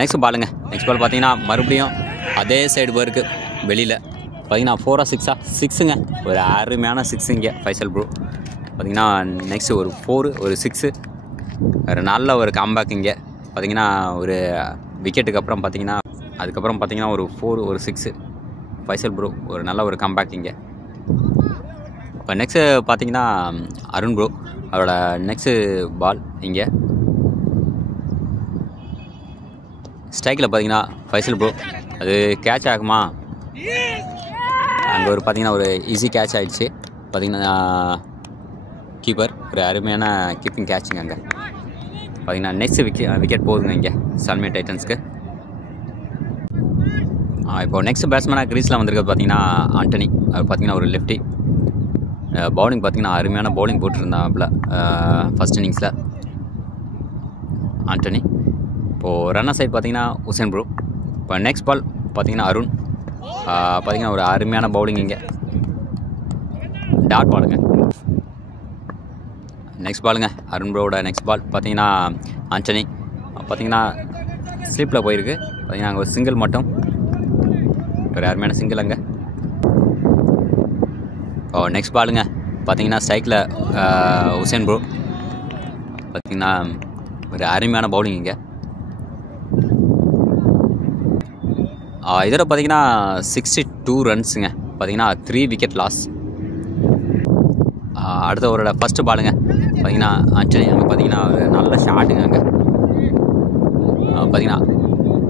நெக்ஸ்ட் பாலுங்க. நெக்ஸ்ட் பால் பார்த்தீங்கன்னா மறுபடியும் அதே சைடு போயிருக்கு வெளியில். பார்த்தீங்கன்னா 4 6 6ங்க. ஒரு அருமையான 6 இங்கே ஃபைசல் ப்ரோ. பார்த்தீங்கன்னா நெக்ஸ்ட்டு ஒரு 4 ஒரு 6 ஒரு நல்ல ஒரு கம்பேக் இங்கே. பார்த்தீங்கன்னா ஒரு விக்கெட்டுக்கு அப்புறம் பார்த்தீங்கன்னா அதுக்கப்புறம் பார்த்தீங்கன்னா ஒரு 4 ஒரு 6 ஃபைசல் ப்ரோ ஒரு நல்ல ஒரு கம்பேக் இங்கே. இப்போ நெக்ஸ்ட்டு பார்த்தீங்கன்னா அருண் ப்ரோ அவரோட நெக்ஸ்ட்டு பால் இங்கே. ஸ்ட்ரைக்கில் பார்த்தீங்கன்னா ஃபைசல் ப்ரோ அது கேட்ச் ஆகுமா? அங்கே ஒரு பார்த்தீங்கன்னா ஒரு ஈஸி கேட்ச் ஆகிடுச்சு. பார்த்தீங்கன்னா கீப்பர் ஒரு அருமையான கீப்பிங் கேட்சுங்க அங்கே. பார்த்தீங்கன்னா நெக்ஸ்ட் விக்கெட் போகுதுங்க இங்கே சல்மே டைட்டன்ஸ்க்கு. இப்போது நெக்ஸ்ட் பேட்ஸ்மேனாக கிரீஸில் வந்திருக்கிறது பார்த்தீங்கன்னா ஆண்டனி. அவர் பார்த்தீங்கன்னா ஒரு லெஃப்டி. பவுலிங் பார்த்தீங்கன்னா அருமையான பவுலிங் போட்டிருந்தாப்புல ஃபஸ்ட் இன்னிங்ஸில் ஆண்டனி. இப்போது ரன்னர் சைட் பார்த்தீங்கன்னா உசேன் ப்ரோ. இப்போ நெக்ஸ்ட் பால் பார்த்தீங்கன்னா அருண். பார்த்தீங்கன்னா ஒரு அருமையான பவுலிங் இங்கே டாட் பாலுங்க. நெக்ஸ்ட் பாலுங்க அருண் ப்ரோவோட நெக்ஸ்ட் பால் பார்த்தீங்கன்னா ஆண்டனி. பார்த்தீங்கன்னா ஸ்லிப்பில் போயிருக்கு. பார்த்தீங்கன்னா அங்கே ஒரு சிங்கிள் மட்டும் ஒரு அருமையான சிங்கிள் அங்கே. நெக்ஸ்ட் பாலுங்க பார்த்தீங்கன்னா ஸ்ட்ரைக்கில் உசேன் ப்ரோ. பார்த்தீங்கன்னா ஒரு அருமையான பவுலிங் இங்கே. இதோட பார்த்தீங்கன்னா 62 ரன்ஸுங்க. பார்த்தீங்கன்னா 3 விக்கெட் லாஸ். அடுத்த ஓவரோட ஃபஸ்ட்டு பாலுங்க பார்த்தீங்கன்னா ஆண்டனி. அங்கே பார்த்தீங்கன்னா ஒரு நல்ல ஷாட்டுங்க அங்கே. பார்த்தீங்கன்னா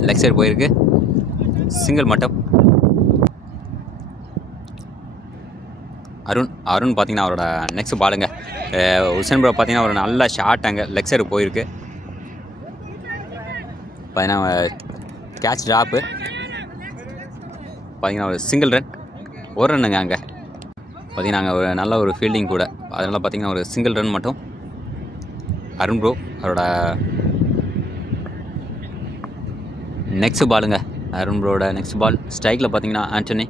லெக் சைடு போயிருக்கு சிங்கிள் மட்டும். அருண் பார்த்தீங்கன்னா அவரோட நெக்ஸ்ட் பாலுங்க. உசேன் ப்ரோ பார்த்தீங்கன்னா ஒரு நல்ல ஷாட் அங்கே லெக் சைடு போயிருக்கு. பார்த்தீங்கன்னா கேட்ச் ட்ராப்பு. பார்த்தீங்கன்னா ஒரு சிங்கிள் ரன் ஒரு ரன்னுங்க அங்கே. பார்த்தீங்கன்னா அங்கே ஒரு நல்ல ஒரு ஃபீல்டிங் கூட. அதனால் பார்த்தீங்கன்னா ஒரு சிங்கிள் ரன் மட்டும் அருண் ப்ரோ அவரோட நெக்ஸ்ட் பாலுங்க. அருண் ப்ரோட நெக்ஸ்ட் பால் ஸ்ட்ரைக்கில் பார்த்தீங்கன்னா ஆண்டனி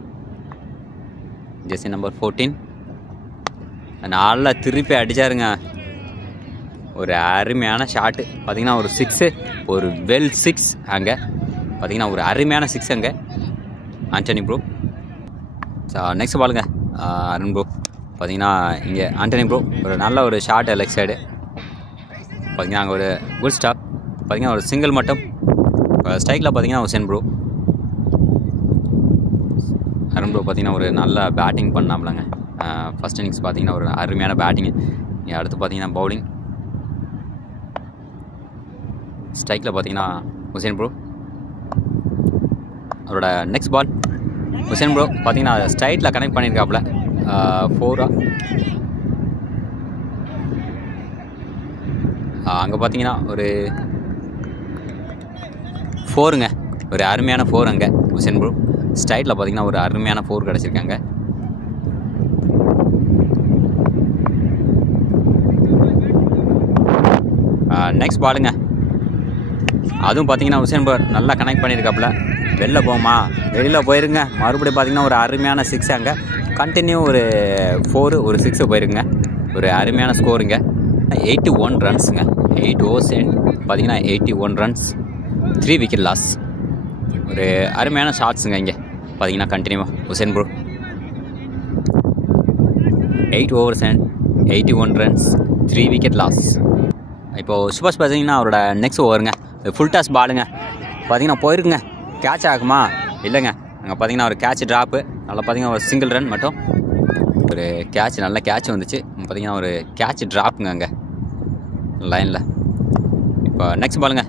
ஜெர்சி நம்பர் 14 நல்லா திருப்பி அடித்தாருங்க. ஒரு அருமையான ஷாட்டு. பார்த்தீங்கன்னா ஒரு 6 ஒரு வெல் 6 அங்கே. பார்த்தீங்கன்னா ஒரு அருமையான 6 அங்கே. ஆண்டனி ப்ரோ. நெக்ஸ்ட் பாலுங்க அருண் ப்ரோ. பார்த்தீங்கன்னா இங்கே ஆண்டனி ப்ரோ ஒரு நல்ல ஒரு ஷார்ட் லெக் சைடு. பார்த்தீங்கன்னா அங்கே ஒரு குட் ஸ்டாப். பார்த்தீங்கன்னா ஒரு சிங்கிள் மட்டும். ஸ்ட்ரைக்கில் பார்த்தீங்கன்னா உசேன் ப்ரோ. அருண் ப்ரோ பார்த்தீங்கன்னா ஒரு நல்ல பேட்டிங் பண்ணாமலங்க. ஃபஸ்ட் இன்னிங்ஸ் பார்த்தீங்கன்னா ஒரு அருமையான பேட்டிங்கு. அடுத்து பார்த்தீங்கன்னா பவுலிங். ஸ்ட்ரைக்கில் பார்த்தீங்கன்னா உசேன் ப்ரோ. அவரோட நெக்ஸ்ட் பால் உசேன் ப்ரோ பார்த்தீங்கன்னா ஸ்ட்ரைட்டில் கனெக்ட் பண்ணியிருக்காப்புல. 4 அங்கே பார்த்தீங்கன்னா ஒரு 4ங்க. ஒரு அருமையான 4 அங்கே உசேன் ப்ரோ. ஸ்ட்ரைட்டில் பார்த்தீங்கன்னா ஒரு அருமையான 4 கிடச்சிருக்காங்க. நெக்ஸ்ட் பாலுங்க. அதுவும் பார்த்தீங்கன்னா உசேன் ப்ரோ நல்லா கனெக்ட் பண்ணியிருக்காப்புல. வெளில போமா வெளியில் போயிருங்க. மறுபடியும் பார்த்தீங்கன்னா ஒரு அருமையான 6 அங்கே கண்டினியூ ஒரு 4 ஒரு 6 போயிருங்க. ஒரு அருமையான ஸ்கோருங்க. 81 ரன்ஸுங்க. 8 overs பார்த்தீங்கன்னா 81 ரன்ஸ், 3 விக்கெட் லாஸ். ஒரு அருமையான ஷாட்ஸுங்க இங்கே பார்த்தீங்கன்னா கண்டினியூவாக Hussain bro. 8 overs 81 runs, 3 wicket loss. இப்போது சுபாஷ் பார்த்தீங்கன்னா அவரோட நெக்ஸ்ட் ஓவருங்க. ஃபுல் டாஸ் பாலுங்க. பார்த்தீங்கன்னா போயிருக்குங்க. கேட்ச் ஆகுமா? இல்லைங்க. அங்கே பார்த்தீங்கன்னா ஒரு கேட்ச் ட்ராப்பு. நல்லா பார்த்தீங்கன்னா ஒரு சிங்கிள் ரன் மட்டும். ஒரு கேட்ச் நல்ல கேட்ச் வந்துச்சு. பார்த்தீங்கன்னா ஒரு கேட்ச் ட்ராப்புங்க அங்கே லைனில். இப்போ நெக்ஸ்ட் பாலுங்க.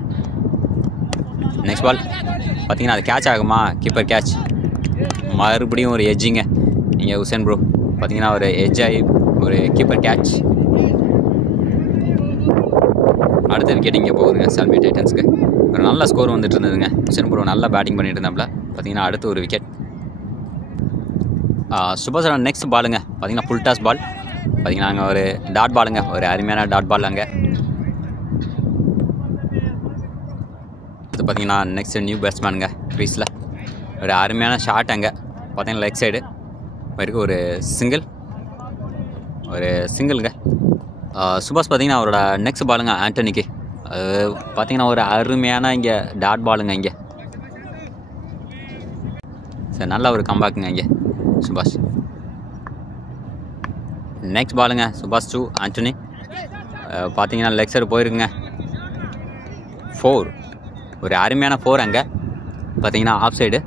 நெக்ஸ்ட் பால் பார்த்தீங்கன்னா அது கேட்ச் ஆகுமா? Keeper catch. மறுபடியும் ஒரு எட்ஜிங்க இங்கே உசேன் ப்ரோ. பார்த்தீங்கன்னா ஒரு எட்ஜ் ஆகி ஒரு கீப்பர் கேட்ச். அடுத்த விக்கெட் இங்கே போகுதுங்க சால்மி டைட்டன்ஸ்க்கு. ஒரு நல்ல ஸ்கோர் வந்துட்டு இருந்ததுங்க. உசேன் ப்ரோ நல்லா பேட்டிங் பண்ணிட்டு இருந்தாப்புல. பார்த்தீங்கன்னா அடுத்து ஒரு விக்கெட். சுபாஷோட நெக்ஸ்ட் பாலுங்க பார்த்தீங்கன்னா ஃபுல் டாஸ் பால். பார்த்தீங்கன்னா அங்கே ஒரு டாட் பாலுங்க. ஒரு அருமையான டாட் பால் அங்கே. அடுத்து பார்த்தீங்கன்னா நெக்ஸ்ட் நியூ பேட்ஸ்மேனுங்க க்ரீஸில். ஒரு அருமையான ஷாட் அங்கே பார்த்தீங்கன்னா லெக் சைடு வரைக்கும் ஒரு சிங்கிளுங்க. சுபாஷ் பார்த்தீங்கன்னா அவரோட நெக்ஸ்ட் பாலுங்க ஆண்டனிக்கு. பார்த்தீங்கன்னா ஒரு அருமையான இங்கே டாட் பாலுங்க இங்கே. சரி நல்ல ஒரு கம்பேக்குங்க இங்கே சுபாஷ். நெக்ஸ்ட் பாலுங்க சுபாஷ் டு ஆண்டனி. பார்த்தீங்கன்னா லெக் சைடு போயிருக்குங்க. 4 ஒரு அருமையான 4 அங்கே பார்த்தீங்கன்னா ஆஃப் சைடு.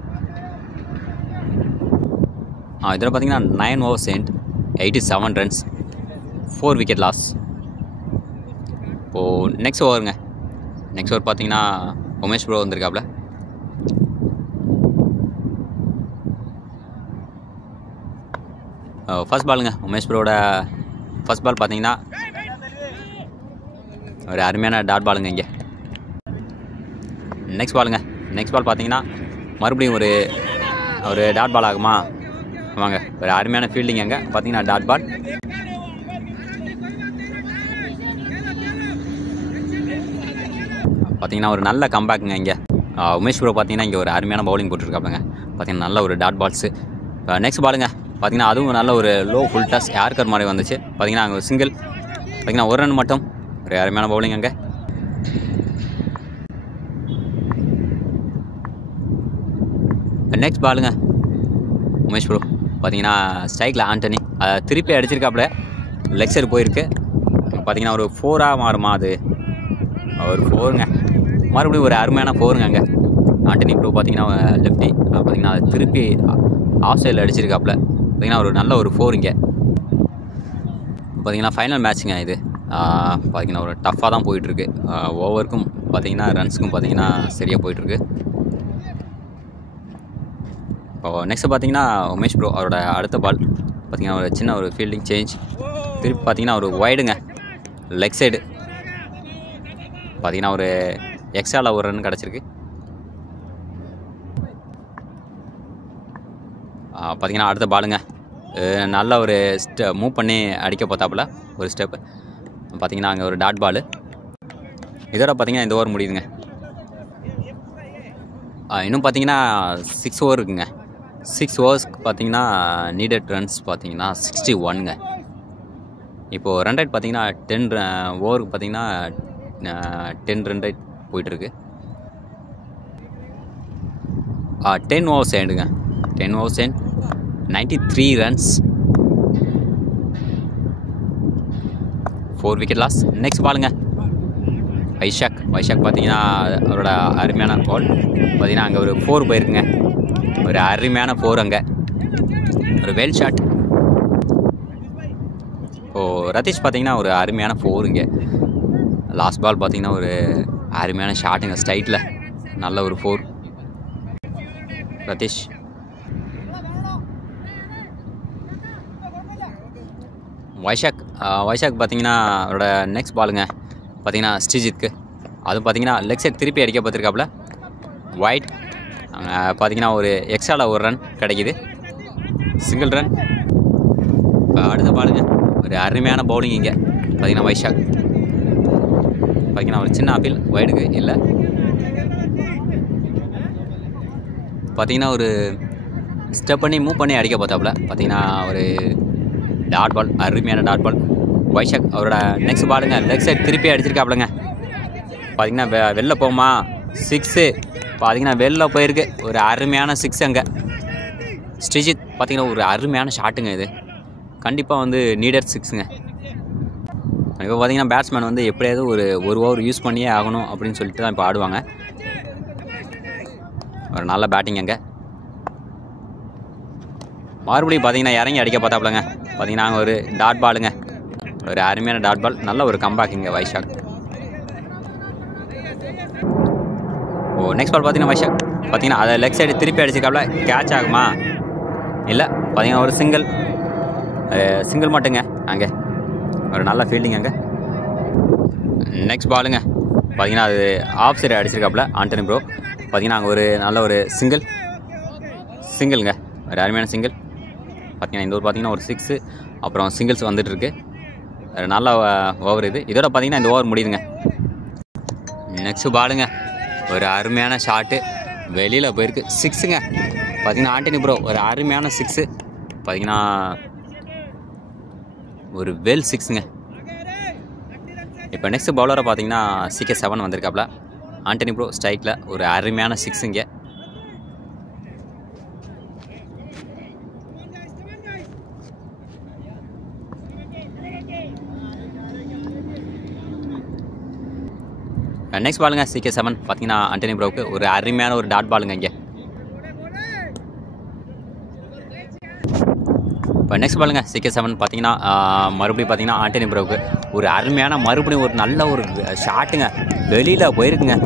இதில் பார்த்தீங்கன்னா 9 overs 87 ரன்ஸ், 4 விக்கெட் லாஸ். இப்போது நெக்ஸ்ட் ஓவருங்க. நெக்ஸ்ட் ஓவர் பார்த்தீங்கன்னா உமேஷ் ப்ரோ வந்திருக்காப்புல. ஃபர்ஸ்ட் பாலுங்க உமேஷ் ப்ரோட ஃபர்ஸ்ட் பால் பார்த்தீங்கன்னா ஒரு அருமையான டாட் பாலுங்க இங்கே. நெக்ஸ்ட் பாலுங்க. நெக்ஸ்ட் பால் பார்த்தீங்கன்னா மறுபடியும் ஒரு டாட் பால் ஆகுமா? வாங்க ஒரு அருமையான ஃபீல்டிங் அங்கே பார்த்தீங்கன்னா டாட் பால். பார்த்தீங்கன்னா ஒரு நல்ல கம்பேக்குங்க இங்கே. உமேஷ் ப்ரோ பார்த்தீங்கன்னா இங்கே ஒரு அருமையான பவுலிங் போட்டுருக்காப்புங்க. பார்த்தீங்கன்னா நல்ல ஒரு டாட் பால்ஸு. நெக்ஸ்ட் பாலுங்க பார்த்தீங்கன்னா அதுவும் நல்ல ஒரு லோ ஃபுல் டாஸ் ஏர்கர் மாதிரி வந்துச்சு. பார்த்தீங்கன்னா அங்கே ஒரு சிங்கிள். பார்த்தீங்கன்னா ஒரு ரன் மட்டும். ஒரு அருமையான பவுலிங் அங்கே. நெக்ஸ்ட் பாலுங்க உமேஷ் ப்ரோ பார்த்தீங்கன்னா ஸ்ட்ரைக்கில் ஆண்டனி திருப்பி அடிச்சிருக்காப்புல. லெக் சைடு போயிருக்கு. பார்த்தீங்கன்னா ஒரு 4 மாறுமா? அது ஒரு 4ங்க. மறுபடியும் ஒரு அருமையான 4ங்க அங்கே. ஆண்டனி ப்ரோ பார்த்தீங்கன்னா லெஃப்டி. பார்த்தீங்கன்னா அது திருப்பி ஆஃப் சைடில் அடிச்சிருக்காப்புல. பார்த்தீங்கன்னா ஒரு நல்ல ஒரு 4 இங்கே. பார்த்தீங்கன்னா ஃபைனல் மேட்ச்சுங்க இது. பார்த்தீங்கன்னா ஒரு டஃப்பாக தான் போயிட்டுருக்கு. ஓவருக்கும் பார்த்தீங்கன்னா ரன்ஸுக்கும் பார்த்தீங்கன்னா சரியாக போயிட்டுருக்கு. இப்போ நெக்ஸ்ட்டு பார்த்தீங்கன்னா உமேஷ் ப்ரோ அவரோட அடுத்த பால் பார்த்தீங்கன்னா ஒரு சின்ன ஒரு ஃபீல்டிங் சேஞ்ச். திருப்பி பார்த்தீங்கன்னா ஒரு வைடுங்க லெக் சைடு. பார்த்தீங்கன்னா ஒரு எக்ஸ்ட்ராவில் ஒரு ரன் கிடச்சிருக்கு. பார்த்தீங்கன்னா அடுத்த பாலுங்க நல்ல ஒரு மூவ் பண்ணி அடிக்க பார்த்தாப்புல ஒரு ஸ்டெப்பு. பார்த்தீங்கன்னா அங்கே ஒரு டாட் பால். இதோட பார்த்தீங்கன்னா இந்த ஓவர் முடியுதுங்க. இன்னும் பார்த்தீங்கன்னா 6 ஓவர் இருக்குங்க. 6 ஓவர்ஸ்க்கு பார்த்தீங்கன்னா நீடட் ரன்ஸ் பார்த்தீங்கன்னா 61ங்க. இப்போது ரன் ரேட் பார்த்தீங்கன்னா 10 ஓவருக்கு பார்த்தீங்கன்னா 10 ரன் ரேட் போயிட்டுருக்கு. 10 ஓவர்ஸ் ஆயிடுங்க. 10 overs and 93 runs, 4 wicket loss. Next பாலுங்க வைஷாக் பார்த்தீங்கன்னா அவரோட அருமையான பால் பார்த்தீங்கன்னா அங்கே ஒரு 4 போயிருக்குங்க. ஒரு அருமையான 4 அங்கே ஒரு வெல் ஷாட். ரதீஷ் பார்த்தீங்கன்னா ஒரு அருமையான 4ங்க. லாஸ்ட் பால் பார்த்தீங்கன்னா ஒரு அருமையான ஷாட்டுங்க, ஸ்ட்ரைட்டில் நல்ல ஒரு 4 ரதீஷ். வைஷாக் பார்த்தீங்கன்னா அவரோட நெக்ஸ்ட் பாலுங்க பார்த்தீங்கன்னா ஸ்ரீஜித்துக்கு. அதுவும் பார்த்தீங்கன்னா லெக் சைட் திருப்பி அடிக்க பார்த்துருக்காப்புல வைட். பார்த்தீங்கன்னா ஒரு எக்ஸ்ட்ராவில் ஒரு ரன் கிடைக்கிது, சிங்கிள் ரன். இப்போ அடுத்த பாலுங்க ஒரு அருமையான பவுலிங் இங்கே பார்த்தீங்கன்னா வைஷாக். பார்த்தீங்கன்னா ஒரு சின்ன அப்பீல் வைடுக்கு இல்லை. பார்த்தீங்கன்னா ஒரு ஸ்டெப் பண்ணி மூவ் பண்ணி அடிக்க பார்த்தாப்புல பார்த்தீங்கன்னா ஒரு டாட் பால், அருமையான டாட் பால். வைஷாக் அவரோட நெக்ஸ்ட் பாலுங்க லெக் சைட் திருப்பி அடிச்சிருக்காப்புலங்க. பார்த்தீங்கன்னா வெளில போமா 6 பார்த்தீங்கன்னா வெளில போயிருக்கு, ஒரு அருமையான 6 அங்கே. ஸ்ரீஜித் பார்த்தீங்கன்னா ஒரு அருமையான ஷாட்டுங்க, இது கண்டிப்பாக வந்து நீடட் 6ங்க. இப்போ பார்த்தீங்கன்னா பேட்ஸ்மேன் வந்து எப்படியாவது ஒரு ஓவர் யூஸ் பண்ணியே ஆகணும் அப்படின்னு சொல்லிட்டு தான் இப்போ ஆடுவாங்க. ஒரு நல்ல பேட்டிங் அங்கே. மறுபடியும் பார்த்தீங்கன்னா இறங்கி அடிக்க பார்த்தாப்புலங்க. பார்த்தீங்கன்னா அங்கே ஒரு டாட் பாலுங்க, ஒரு அருமையான டாட் பால், நல்ல ஒரு கம்பேக் இங்கே வைஷாக். நெக்ஸ்ட் பால் பார்த்தீங்கன்னா வைஷாக் பார்த்தீங்கன்னா அதை லெக் சைடு திருப்பி அடிச்சிருக்காப்புல, கேட்ச் ஆகுமா இல்லை. பார்த்தீங்கன்னா ஒரு சிங்கிள் மட்டுங்க அங்கே, ஒரு நல்ல ஃபீல்டிங் அங்கே. நெக்ஸ்ட் பாலுங்க பார்த்தீங்கன்னா அது ஆஃப் சைடு அடிச்சிருக்காப்புல ஆண்டனி ப்ரோ. பார்த்தீங்கன்னா அங்கே ஒரு நல்ல ஒரு சிங்கிள்ங்க, ஒரு அருமையான சிங்கிள். பார்த்தீங்கன்னா இந்த ஓவர் பார்த்தீங்கன்னா ஒரு 6, அப்புறம் சிங்கிள்ஸ் வந்துட்டுருக்கு. நல்ல ஓவர் இது. இதோட பார்த்தீங்கன்னா இந்த ஓவர் முடியுதுங்க. நெக்ஸ்ட் பாலுங்க ஒரு அருமையான ஷாட்டு, வெளியில் போயிருக்கு, 6ங்க. பார்த்தீங்கன்னா ஆண்டனி ப்ரோ ஒரு அருமையான 6, பார்த்தீங்கன்னா ஒரு வெல் 6ங்க. இப்போ நெக்ஸ்ட் பவுலரை பார்த்தீங்கன்னா CK7 வந்திருக்காப்புல. ஆண்டனி ப்ரோ ஸ்ட்ரைக்கில் ஒரு அருமையான 6ங்க. நெக்ஸ்ட் பாலுங்க CK7 பார்த்தீங்கன்னா ஆண்டனி ப்ரோவுக்கு ஒரு அருமையான ஒரு டாட் பாலுங்க இங்கே. இப்போ நெக்ஸ்ட் பாலுங்க CK7 பார்த்தீங்கன்னா மறுபடியும் பார்த்தீங்கன்னா ஆண்டனி ப்ரோவுக்கு ஒரு அருமையான மறுபடியும் ஒரு நல்ல ஒரு ஷாட்டுங்க, வெளியில் போயிருக்குங்க.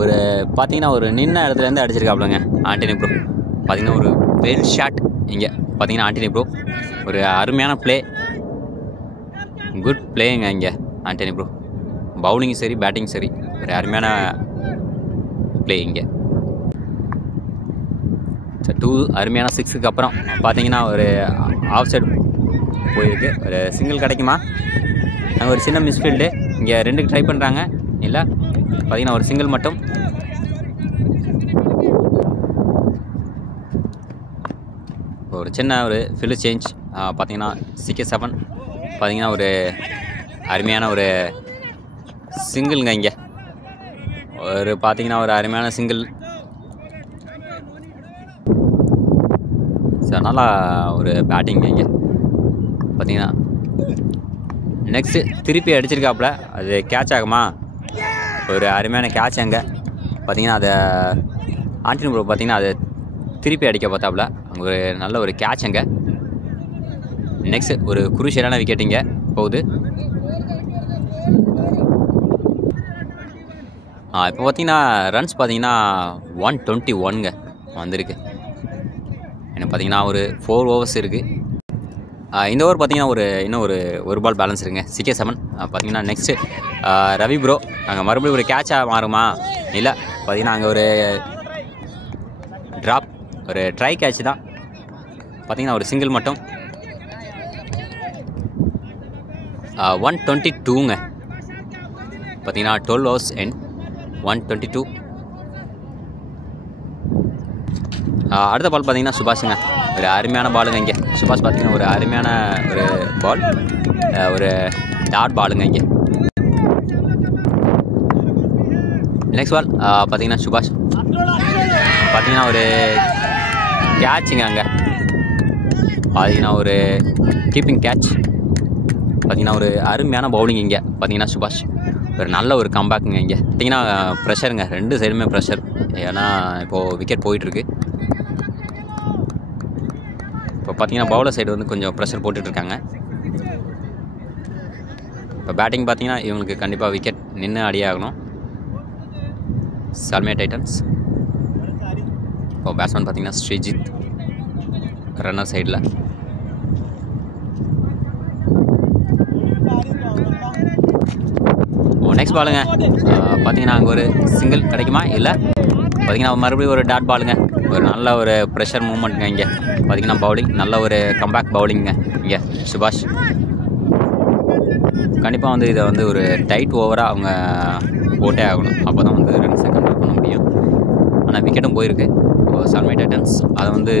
ஒரு பார்த்தீங்கன்னா ஒரு நின்ன இடத்துலேருந்து அடிச்சிருக்காப்புலங்க ஆண்டனி ப்ரோ. பார்த்தீங்கன்னா ஒரு வெல் ஷாட் இங்கே பார்த்தீங்கன்னா ஆண்டனி ப்ரோ. ஒரு அருமையான ப்ளே, குட் பிளேங்க இங்கே ஆண்டனி ப்ரோ. பவுலிங் சரி பேட்டிங் சரி ஒரு அருமையான பிளே இங்கே. 2 அருமையான 6க்கு அப்புறம் பார்த்தீங்கன்னா ஒரு ஆஃப் சைடு போயிருக்கு, ஒரு சிங்கிள் கிடைக்குமா. நாங்கள் ஒரு சின்ன மிஸ்ஃபீல்டு இங்கே 2க்கு ட்ரை பண்ணுறாங்க, இல்லை பார்த்தீங்கன்னா ஒரு சிங்கிள் மட்டும். ஒரு சின்ன ஒரு ஃபில் சேஞ்ச் பார்த்தீங்கன்னா CK7 பார்த்தீங்கன்னா ஒரு அருமையான ஒரு சிங்கிள்ங்க இங்கே. ஒரு பார்த்தீங்கன்னா ஒரு அருமையான சிங்கிள். சார் நல்லா ஒரு பேட்டிங் இங்கே பார்த்தீங்கன்னா. நெக்ஸ்ட்டு திருப்பி அடிச்சிருக்காப்புல, அது கேட்ச் ஆகுமா. ஒரு அருமையான கேட்ச் அங்கே பார்த்தீங்கன்னா. அதை ஆண்டனி ப்ரோ பார்த்தீங்கன்னா அதை திருப்பி அடிக்க பார்த்தாப்புல, அங்கே ஒரு நல்ல ஒரு கேட்ச் அங்கே. நெக்ஸ்ட் ஒரு குரூஷியலான விக்கெட்டிங்க போகுது. இப்போ பார்த்தீங்கன்னா ரன்ஸ் பார்த்தீங்கன்னா 121ங்க வந்திருக்கு. எனக்கு பார்த்தீங்கன்னா ஒரு 4 overs இருக்குது. இந்த ஓவர் பார்த்தீங்கன்னா இன்னும் ஒரு பால் பேலன்ஸ் இருக்குங்க. CK7 பார்த்தீங்கன்னா நெக்ஸ்ட்டு ரவி ப்ரோ அங்கே மறுபடியும் ஒரு கேட்சாக மாறுமா, இல்லை பார்த்தீங்கன்னா அங்கே ஒரு ட்ராப், ஒரு ட்ரை கேட்ச் தான் பார்த்தீங்கன்னா. ஒரு சிங்கிள் மட்டும். 122ங்க பார்த்தீங்கன்னா 12 overs and 122. அடுத்த பால் பார்த்தீங்கன்னா சுபாஷுங்க, ஒரு அருமையான பாலுங்க இங்கே. சுபாஷ் பார்த்தீங்கன்னா ஒரு அருமையான ஒரு பால், ஒரு டாட் பாலுங்க இங்கே. நெக்ஸ்ட் பால் பார்த்தீங்கன்னா சுபாஷ் பார்த்தீங்கன்னா ஒரு கேட்சுங்க அங்கே பார்த்தீங்கன்னா ஒரு கீப்பிங் கேட்ச். பார்த்தீங்கன்னா ஒரு அருமையான பவுலிங் இங்கே பார்த்தீங்கன்னா சுபாஷ் ஒரு நல்ல ஒரு கம்பேக்குங்க. இங்கே பார்த்தீங்கன்னா ப்ரெஷருங்க, 2 சைடுமே ப்ரெஷர். ஏன்னா இப்போது விக்கெட் போயிட்டுருக்கு. இப்போ பார்த்தீங்கன்னா பவுலர் சைடு வந்து கொஞ்சம் ப்ரெஷர் போட்டுட்ருக்காங்க. இப்போ பேட்டிங் பார்த்தீங்கன்னா இவங்களுக்கு கண்டிப்பாக விக்கெட் நின்று அடியே ஆகணும். சல்மே டைட்டன்ஸ். இப்போ பேட்ஸ்மேன் பார்த்தீங்கன்னா ஸ்ரீஜித் ரன்னர் சைடில். நெக்ஸ்ட் பாலுங்க பார்த்தீங்கன்னா அங்கே ஒரு சிங்கிள் கிடைக்குமா? இல்லை பார்த்தீங்கன்னா மறுபடியும் ஒரு டாட் பாலுங்க. ஒரு நல்ல ஒரு ப்ரெஷர் மூமெண்ட்டுங்க. இங்கே பார்த்தீங்கன்னா பவுலிங் நல்ல ஒரு கம்பேக் பவுலிங்க. இங்கே சுபாஷ் கண்டிப்பாக வந்து இதை வந்து ஒரு டைட் ஓவராக அவங்க போட்டே ஆகணும். அப்போ தான் வந்து ரன்ஸை கண்ட்ரோல் பண்ண முடியும். ஆனால் விக்கெட்டும் போயிருக்கு சல்மே டைட்டன்ஸ். அதை வந்து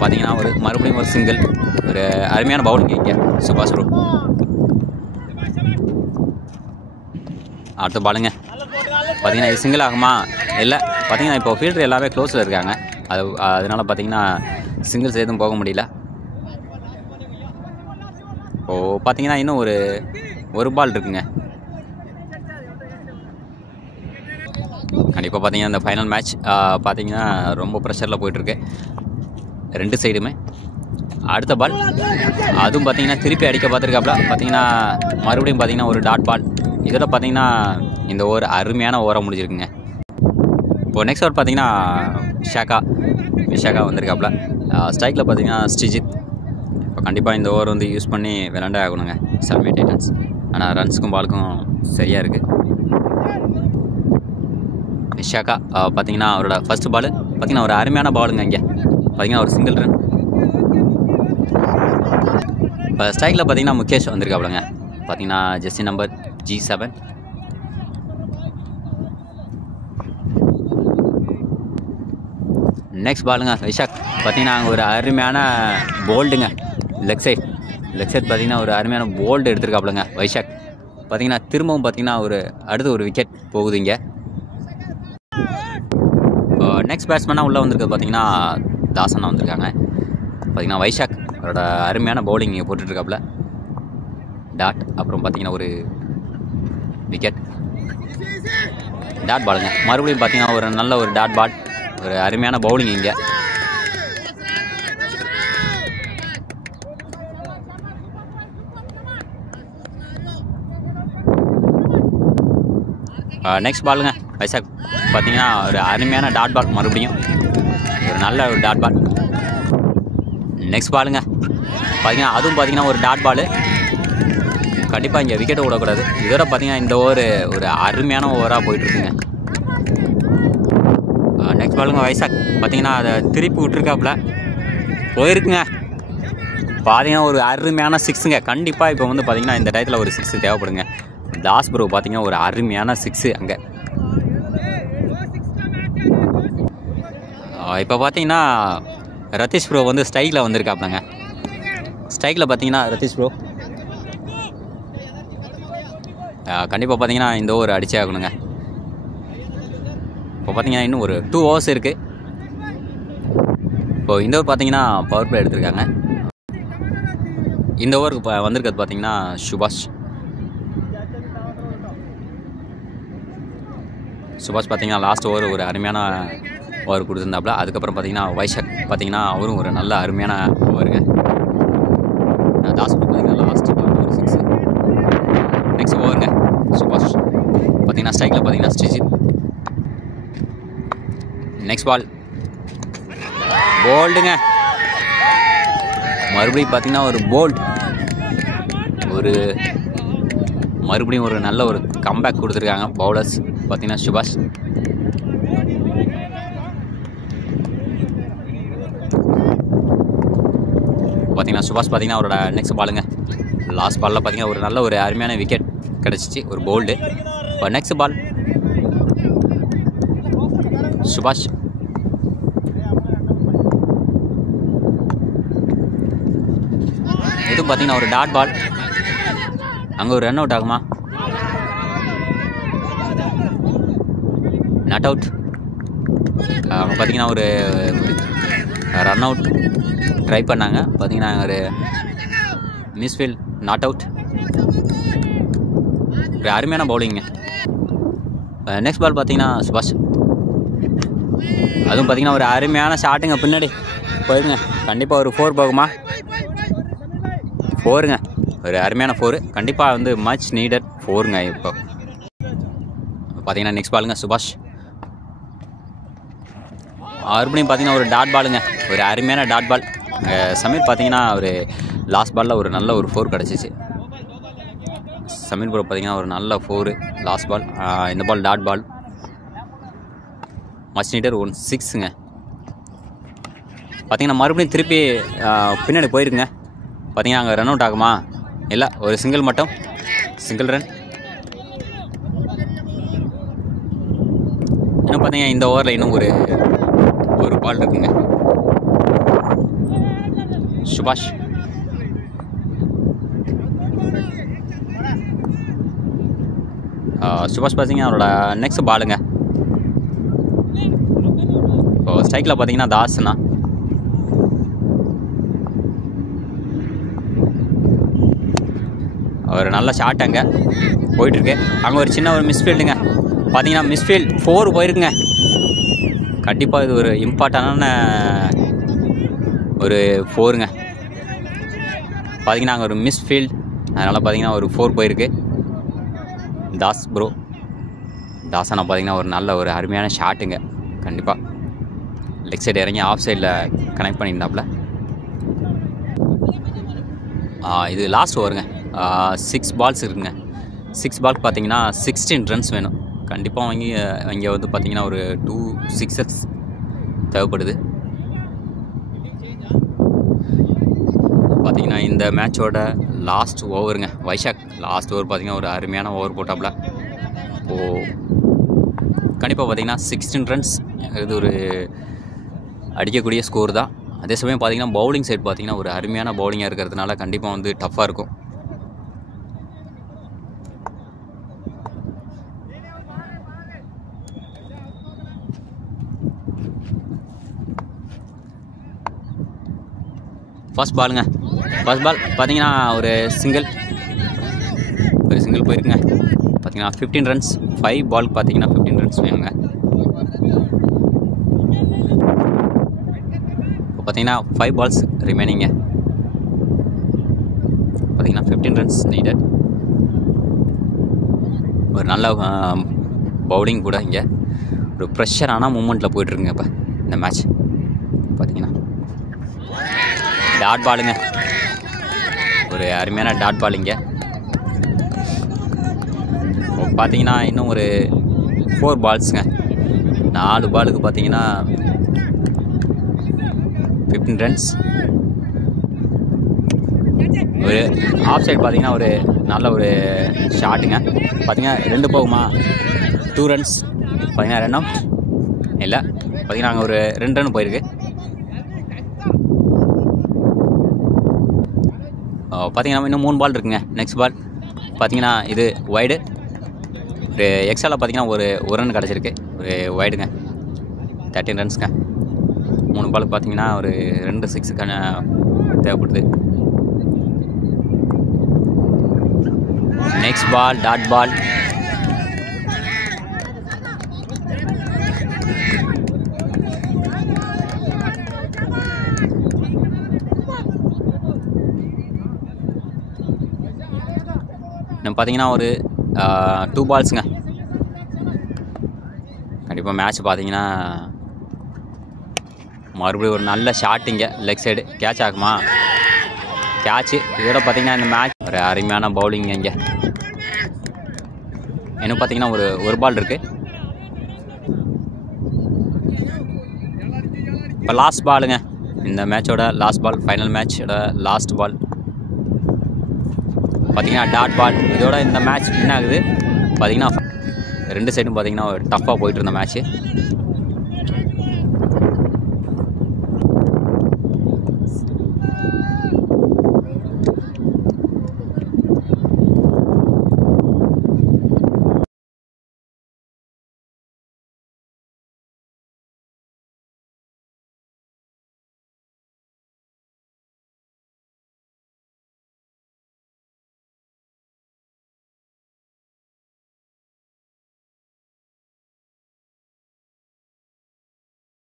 பார்த்தீங்கன்னா ஒரு மறுபடியும் ஒரு சிங்கிள், ஒரு அருமையான பவுலிங் இங்கே சுபாஷ் ப்ரோ. அடுத்த பாலுங்க பார்த்தீங்கன்னா இது சிங்கிள் ஆகுமா? இல்லை பார்த்தீங்கன்னா இப்போ ஃபீல்டர் எல்லாமே க்ளோஸில் இருக்காங்க. அதனால் பார்த்தீங்கன்னா சிங்கிள்ஸ் எதுவும் போக முடியல. இப்போது பார்த்தீங்கன்னா இன்னும் ஒரு பால் இருக்குங்க. கண்டிப்பாக பார்த்தீங்கன்னா இந்த ஃபைனல் மேட்ச் பார்த்தீங்கன்னா ரொம்ப ப்ரெஷரில் போயிட்டுருக்கு 2 சைடுமே. அடுத்த பால் அதுவும் பார்த்தீங்கன்னா திருப்பி அடிக்க பார்த்துருக்காப்புல. பார்த்தீங்கன்னா மறுபடியும் பார்த்தீங்கன்னா ஒரு டாட் பால். இதோட பார்த்தீங்கன்னா இந்த ஓவர் அருமையான ஓவராக முடிஞ்சிருக்குங்க. இப்போது நெக்ஸ்ட் ஓவர் பார்த்தீங்கன்னா விஷாகா வந்திருக்காப்புல. ஸ்ட்ரைக்கில் பார்த்தீங்கன்னா ஸ்ரீஜித். இப்போ கண்டிப்பாக இந்த ஓவர் வந்து யூஸ் பண்ணி விளாண்டே ஆகணுங்க சல்மே டைட்டன்ஸ். ஆனால் ரன்ஸுக்கும் பாலுக்கும் சரியாக இருக்குது. விஷாகா பார்த்தீங்கன்னா அவரோட ஃபர்ஸ்ட் பால் பார்த்தீங்கன்னா ஒரு அருமையான பாலுங்க. இங்கே பார்த்தீங்கன்னா ஒரு சிங்கிள் ரன். இப்போ ஸ்ட்ரைக்கில் பார்த்தீங்கன்னா முகேஷ் வந்திருக்காப்புலங்க. பார்த்தீங்கன்னா ஜெர்சி நம்பர் G7. நெக்ஸ்ட் பாலுங்க விஷாக் பார்த்தீங்கன்னா அங்கே ஒரு அருமையான போல்டுங்க. லெக் சைட் பார்த்தீங்கன்னா ஒரு அருமையான போல்டு எடுத்துருக்காப்புலங்க வைஷாக். பார்த்தீங்கன்னா திரும்பவும் பார்த்தீங்கன்னா அடுத்து ஒரு விக்கெட் போகுது இங்கே. நெக்ஸ்ட் பேட்ஸ்மேனாக உள்ளே வந்திருக்கிறது பார்த்தீங்கன்னா தாசனா வந்திருக்காங்க. பார்த்தீங்கன்னா வைஷாக் அவரோட அருமையான பவுலிங் இங்கே போட்டுட்ருக்காப்புல. டாட் அப்புறம் பார்த்தீங்கன்னா ஒரு விக்கெட். டாட் பாலுங்க மறுபடியும் பார்த்தீங்கன்னா ஒரு நல்ல ஒரு டாட் பால், ஒரு அருமையான பவுலிங் இங்கே. நெக்ஸ்ட் பாலுங்க வைசாக் பார்த்தீங்கன்னா ஒரு அருமையான டாட் பால், மறுபடியும் ஒரு நல்ல ஒரு டாட் பால். நெக்ஸ்ட் பாலுங்க பார்த்தீங்கன்னா அதுவும் பார்த்தீங்கன்னா ஒரு டாட் பால். கண்டிப்பாக இங்கே விக்கெட்டை விடக்கூடாது. இதோட பார்த்தீங்கன்னா இந்த ஓவர் ஒரு அருமையான ஓவராக போயிட்டுருக்குங்க. நெக்ஸ்ட் பாலுங்க வைசாக் பார்த்தீங்கன்னா அதை திருப்பி விட்டுருக்காப்புல போயிருக்குங்க. பார்த்தீங்கன்னா ஒரு அருமையான 6ங்க. கண்டிப்பாக இப்போ வந்து பார்த்தீங்கன்னா இந்த டயத்தில் ஒரு 6 தேவைப்படுங்க. தாஸ் ப்ரோ பார்த்தீங்கன்னா ஒரு அருமையான 6 அங்கே. இப்போ பார்த்தீங்கன்னா ரதீஷ் ப்ரோ வந்து ஸ்ட்ரைக்கில் வந்திருக்காப்புலங்க. ஸ்ட்ரைக்கில் பார்த்தீங்கன்னா ரதீஷ் ப்ரோ கண்டிப்பாக பார்த்தீங்கன்னா இந்த ஓவர் அடிச்சே ஆகணுங்க. இப்போ பார்த்தீங்கன்னா இன்னும் ஒரு 2 overs இருக்குது. இப்போது இந்த ஓவர் பார்த்தீங்கன்னா பவர் பிளே எடுத்திருக்காங்க. இந்த ஓவருக்கு இப்போ வந்திருக்கிறது பார்த்தீங்கன்னா சுபாஷ் பார்த்தீங்கன்னா லாஸ்ட் ஓவர் ஒரு அருமையான ஓவர் கொடுத்துருந்தாப்புல. அதுக்கப்புறம் பார்த்தீங்கன்னா வைஷாக் பார்த்தீங்கன்னா அவரும் ஒரு நல்ல அருமையான ஓவருங்க. தாஸ் பார்த்தீங்கன்னா லாஸ்ட் ஒரு 6. நெக்ஸ்ட் ஓவருங்க சுபாஷ் பார்த்தீங்கன்னா ஸ்ட்ரைக்கில் பார்த்தீங்கன்னா ஸ்ரீஜித். நெக்ஸ்ட் பால் போல்டுங்க. மறுபடியும் பார்த்தீங்கன்னா ஒரு போல்ட், மறுபடியும் ஒரு நல்ல ஒரு கம்பேக் கொடுத்துருக்காங்க பவுலர்ஸ் பார்த்தீங்கன்னா சுபாஷ். பார்த்தீங்கன்னா சுபாஷ் பார்த்தீங்கன்னா அவரோட நெக்ஸ்ட் பாலுங்க. லாஸ்ட் பாலில் பார்த்தீங்கன்னா ஒரு நல்ல ஒரு அருமையான விக்கெட் கிடச்சிச்சு, ஒரு போல்டு. இப்போ நெக்ஸ்ட் பால் சுபாஷ் இதுவும் பார்த்தீங்கன்னா ஒரு டாட் பால். அங்கே ஒரு ரன் அவுட் ஆகுமா? Not out. அவங்க பார்த்தீங்கன்னா ஒரு ரன் அவுட் ட்ரை பண்ணாங்க, பார்த்தீங்கன்னா ஒரு மிஸ்ஃபீல்ட், நாட் அவுட். ஒரு அருமையான பவுலிங்க. நெக்ஸ்ட் பால் பார்த்தீங்கன்னா சுபாஷ், அதுவும் பார்த்தீங்கன்னா ஒரு அருமையான ஷாட்டுங்க, பின்னாடி போயிருங்க. கண்டிப்பாக ஒரு 4 போகுமா? 4ங்க, ஒரு அருமையான 4. கண்டிப்பாக வந்து மச் நீடட் 4ங்க. இப்போ பார்த்தீங்கன்னா நெக்ஸ்ட் பாலுங்க சுபாஷ். மறுபடியும் பார்த்தீங்கன்னா ஒரு டாட் பாலுங்க, ஒரு அருமையான டாட் பால். சமீர் பார்த்தீங்கன்னா ஒரு லாஸ்ட் பாலில் ஒரு நல்ல ஒரு 4 கிடச்சிச்சு. சமீர் ப்ரோ பார்த்தீங்கன்னா ஒரு நல்ல 4 லாஸ்ட் பால். இந்த பால் டாட் பால், மச் நீடர் 1 6ங்க. பார்த்தீங்கன்னா மறுபடியும் திருப்பி பின்னாடி போயிருக்குங்க. பார்த்தீங்கன்னா அங்கே ரன் அவுட் ஆகுமா? இல்லை, ஒரு சிங்கிள் மட்டும், சிங்கிள் ரன். இன்னும் பார்த்தீங்கன்னா இந்த ஓவரில் இன்னும் ஒரு பால் இருக்குங்க. சுபாஷ் சுபாஷ் பார்த்தீங்கன்னா அவரோட நெக்ஸ்ட் பாலுங்க. இப்போ ஸ்ட்ரைக்கில் பார்த்தீங்கன்னா தாஸ்னா, ஒரு நல்ல ஷாட் அங்கே போயிட்டுருக்கு. அங்கே ஒரு சின்ன ஒரு மிஸ்ஃபீல்டுங்க, பார்த்தீங்கன்னா மிஸ்ஃபீல்ட் 4 போயிருக்குங்க. கண்டிப்பாக இது ஒரு இம்பார்ட்டண்டான ஒரு 4ங்க. பார்த்தீங்கன்னா அங்கே ஒரு மிஸ்ஃபீல்ட், அதனால் பார்த்தீங்கன்னா ஒரு 4 போயிருக்கு. தாஸ் ப்ரோ, தாசனா பார்த்தீங்கன்னா ஒரு நல்ல ஒரு அருமையான ஷாட்டுங்க. கண்டிப்பாக லெக் சைடு இறங்கி ஆஃப் சைடில் கனெக்ட் பண்ணியிருந்தாப்புல. இது லாஸ்ட் ஓவருங்க. 6 பால்ஸ் இருக்குங்க. 6 பால் பார்த்தீங்கன்னா 16 ரன்ஸ் வேணும். கண்டிப்பாக இங்கே வந்து பார்த்தீங்கன்னா ஒரு 2 6s தேவைப்படுது. பார்த்தீங்கன்னா இந்த மேட்சோட லாஸ்ட் ஓவருங்க. வைஷாக் லாஸ்ட் ஓவர் பார்த்தீங்கன்னா ஒரு அருமையான ஓவர் போட்டாப்புல. இப்போது கண்டிப்பாக பார்த்தீங்கன்னா 16 ரன்ஸ், இது ஒரு அடிக்கக்கூடிய ஸ்கோர் தான். அதே சமயம் பார்த்தீங்கன்னா பவுலிங் சைட் பார்த்தீங்கன்னா ஒரு அருமையான பவுலிங்காக இருக்கிறதுனால கண்டிப்பாக வந்து டஃப்பாக இருக்கும். ஃபர்ஸ்ட் பாலுங்க. ஃபர்ஸ்ட் பால் பார்த்தீங்கன்னா ஒரு சிங்கிள் போயிருக்குங்க. பார்த்தீங்கன்னா 15 ரன்ஸ், 5 பால் பார்த்தீங்கன்னா 15 ரன்ஸ் வேணுங்க. இப்போ பார்த்தீங்கன்னா 5 பால்ஸ் ரிமைனிங்க. பார்த்தீங்கன்னா 15 ரன்ஸ் நீடட். ஒரு நல்ல பவுலிங் கூட இங்கே ஒரு ப்ரெஷரான மூமெண்ட்டில் போய்ட்டுருக்குங்க இப்போ இந்த மேட்ச். பார்த்தீங்கன்னா டாட் பாலுங்க, ஒரு அருமையான டாட் பால் இங்கே. பார்த்தீங்கன்னா இன்னும் ஒரு 4 பால்ஸுங்க. 4 பாலுக்கு பார்த்தீங்கன்னா 15 ரன்ஸ். ஒரு ஆஃப் சைடு பார்த்தீங்கன்னா ஒரு நல்ல ஒரு ஷாட்டுங்க. பார்த்தீங்கன்னா 2 போகுமா? 2 ரன்ஸ். பார்த்தீங்கன்னா ரன் அவுட் இல்லை, பார்த்தீங்கன்னா அங்கே ஒரு 2 ரன் போயிருக்கு. பார்த்தீங்கன்னா இன்னும் 3 பால் இருக்குங்க. நெக்ஸ்ட் பால் பார்த்தீங்கன்னா இது வைடு. ஒரு எக்ஸ்ட்ராவில் பார்த்தீங்கன்னா ஒரு ரன் கிடச்சிருக்கு, ஒரு வைடுங்க. 13 ரன்ஸுங்க. 3 பால் பார்த்தீங்கன்னா ஒரு 2 6 தேவைப்படுது. Next ball dot ball. நம்ம பார்த்தீங்கன்னா ஒரு 2 பால்ஸுங்க. கண்டிப்பாக மேட்ச் பார்த்தீங்கன்னா மறுபடியும் ஒரு நல்ல ஷாட்டிங்க லெக் சைடு. கேட்ச் ஆகுமா? கேட்ச்சு. இதோட பார்த்தீங்கன்னா இந்த மேட்ச் ஒரு அருமையான பவுலிங்க இங்கே. இன்னும் பார்த்தீங்கன்னா ஒரு பால் இருக்குது. இப்போ லாஸ்ட் பாலுங்க, இந்த மேட்சோட லாஸ்ட் பால், ஃபைனல் மேட்சோட லாஸ்ட் பால். பார்த்தீங்கன்னா டாட் பால். இதோட இந்த மேட்ச் என்ன ஆகுது பார்த்தீங்கன்னா 2 சைடும் பார்த்தீங்கன்னா டஃப்பாக போயிட்டு இருந்த மேட்ச்சு.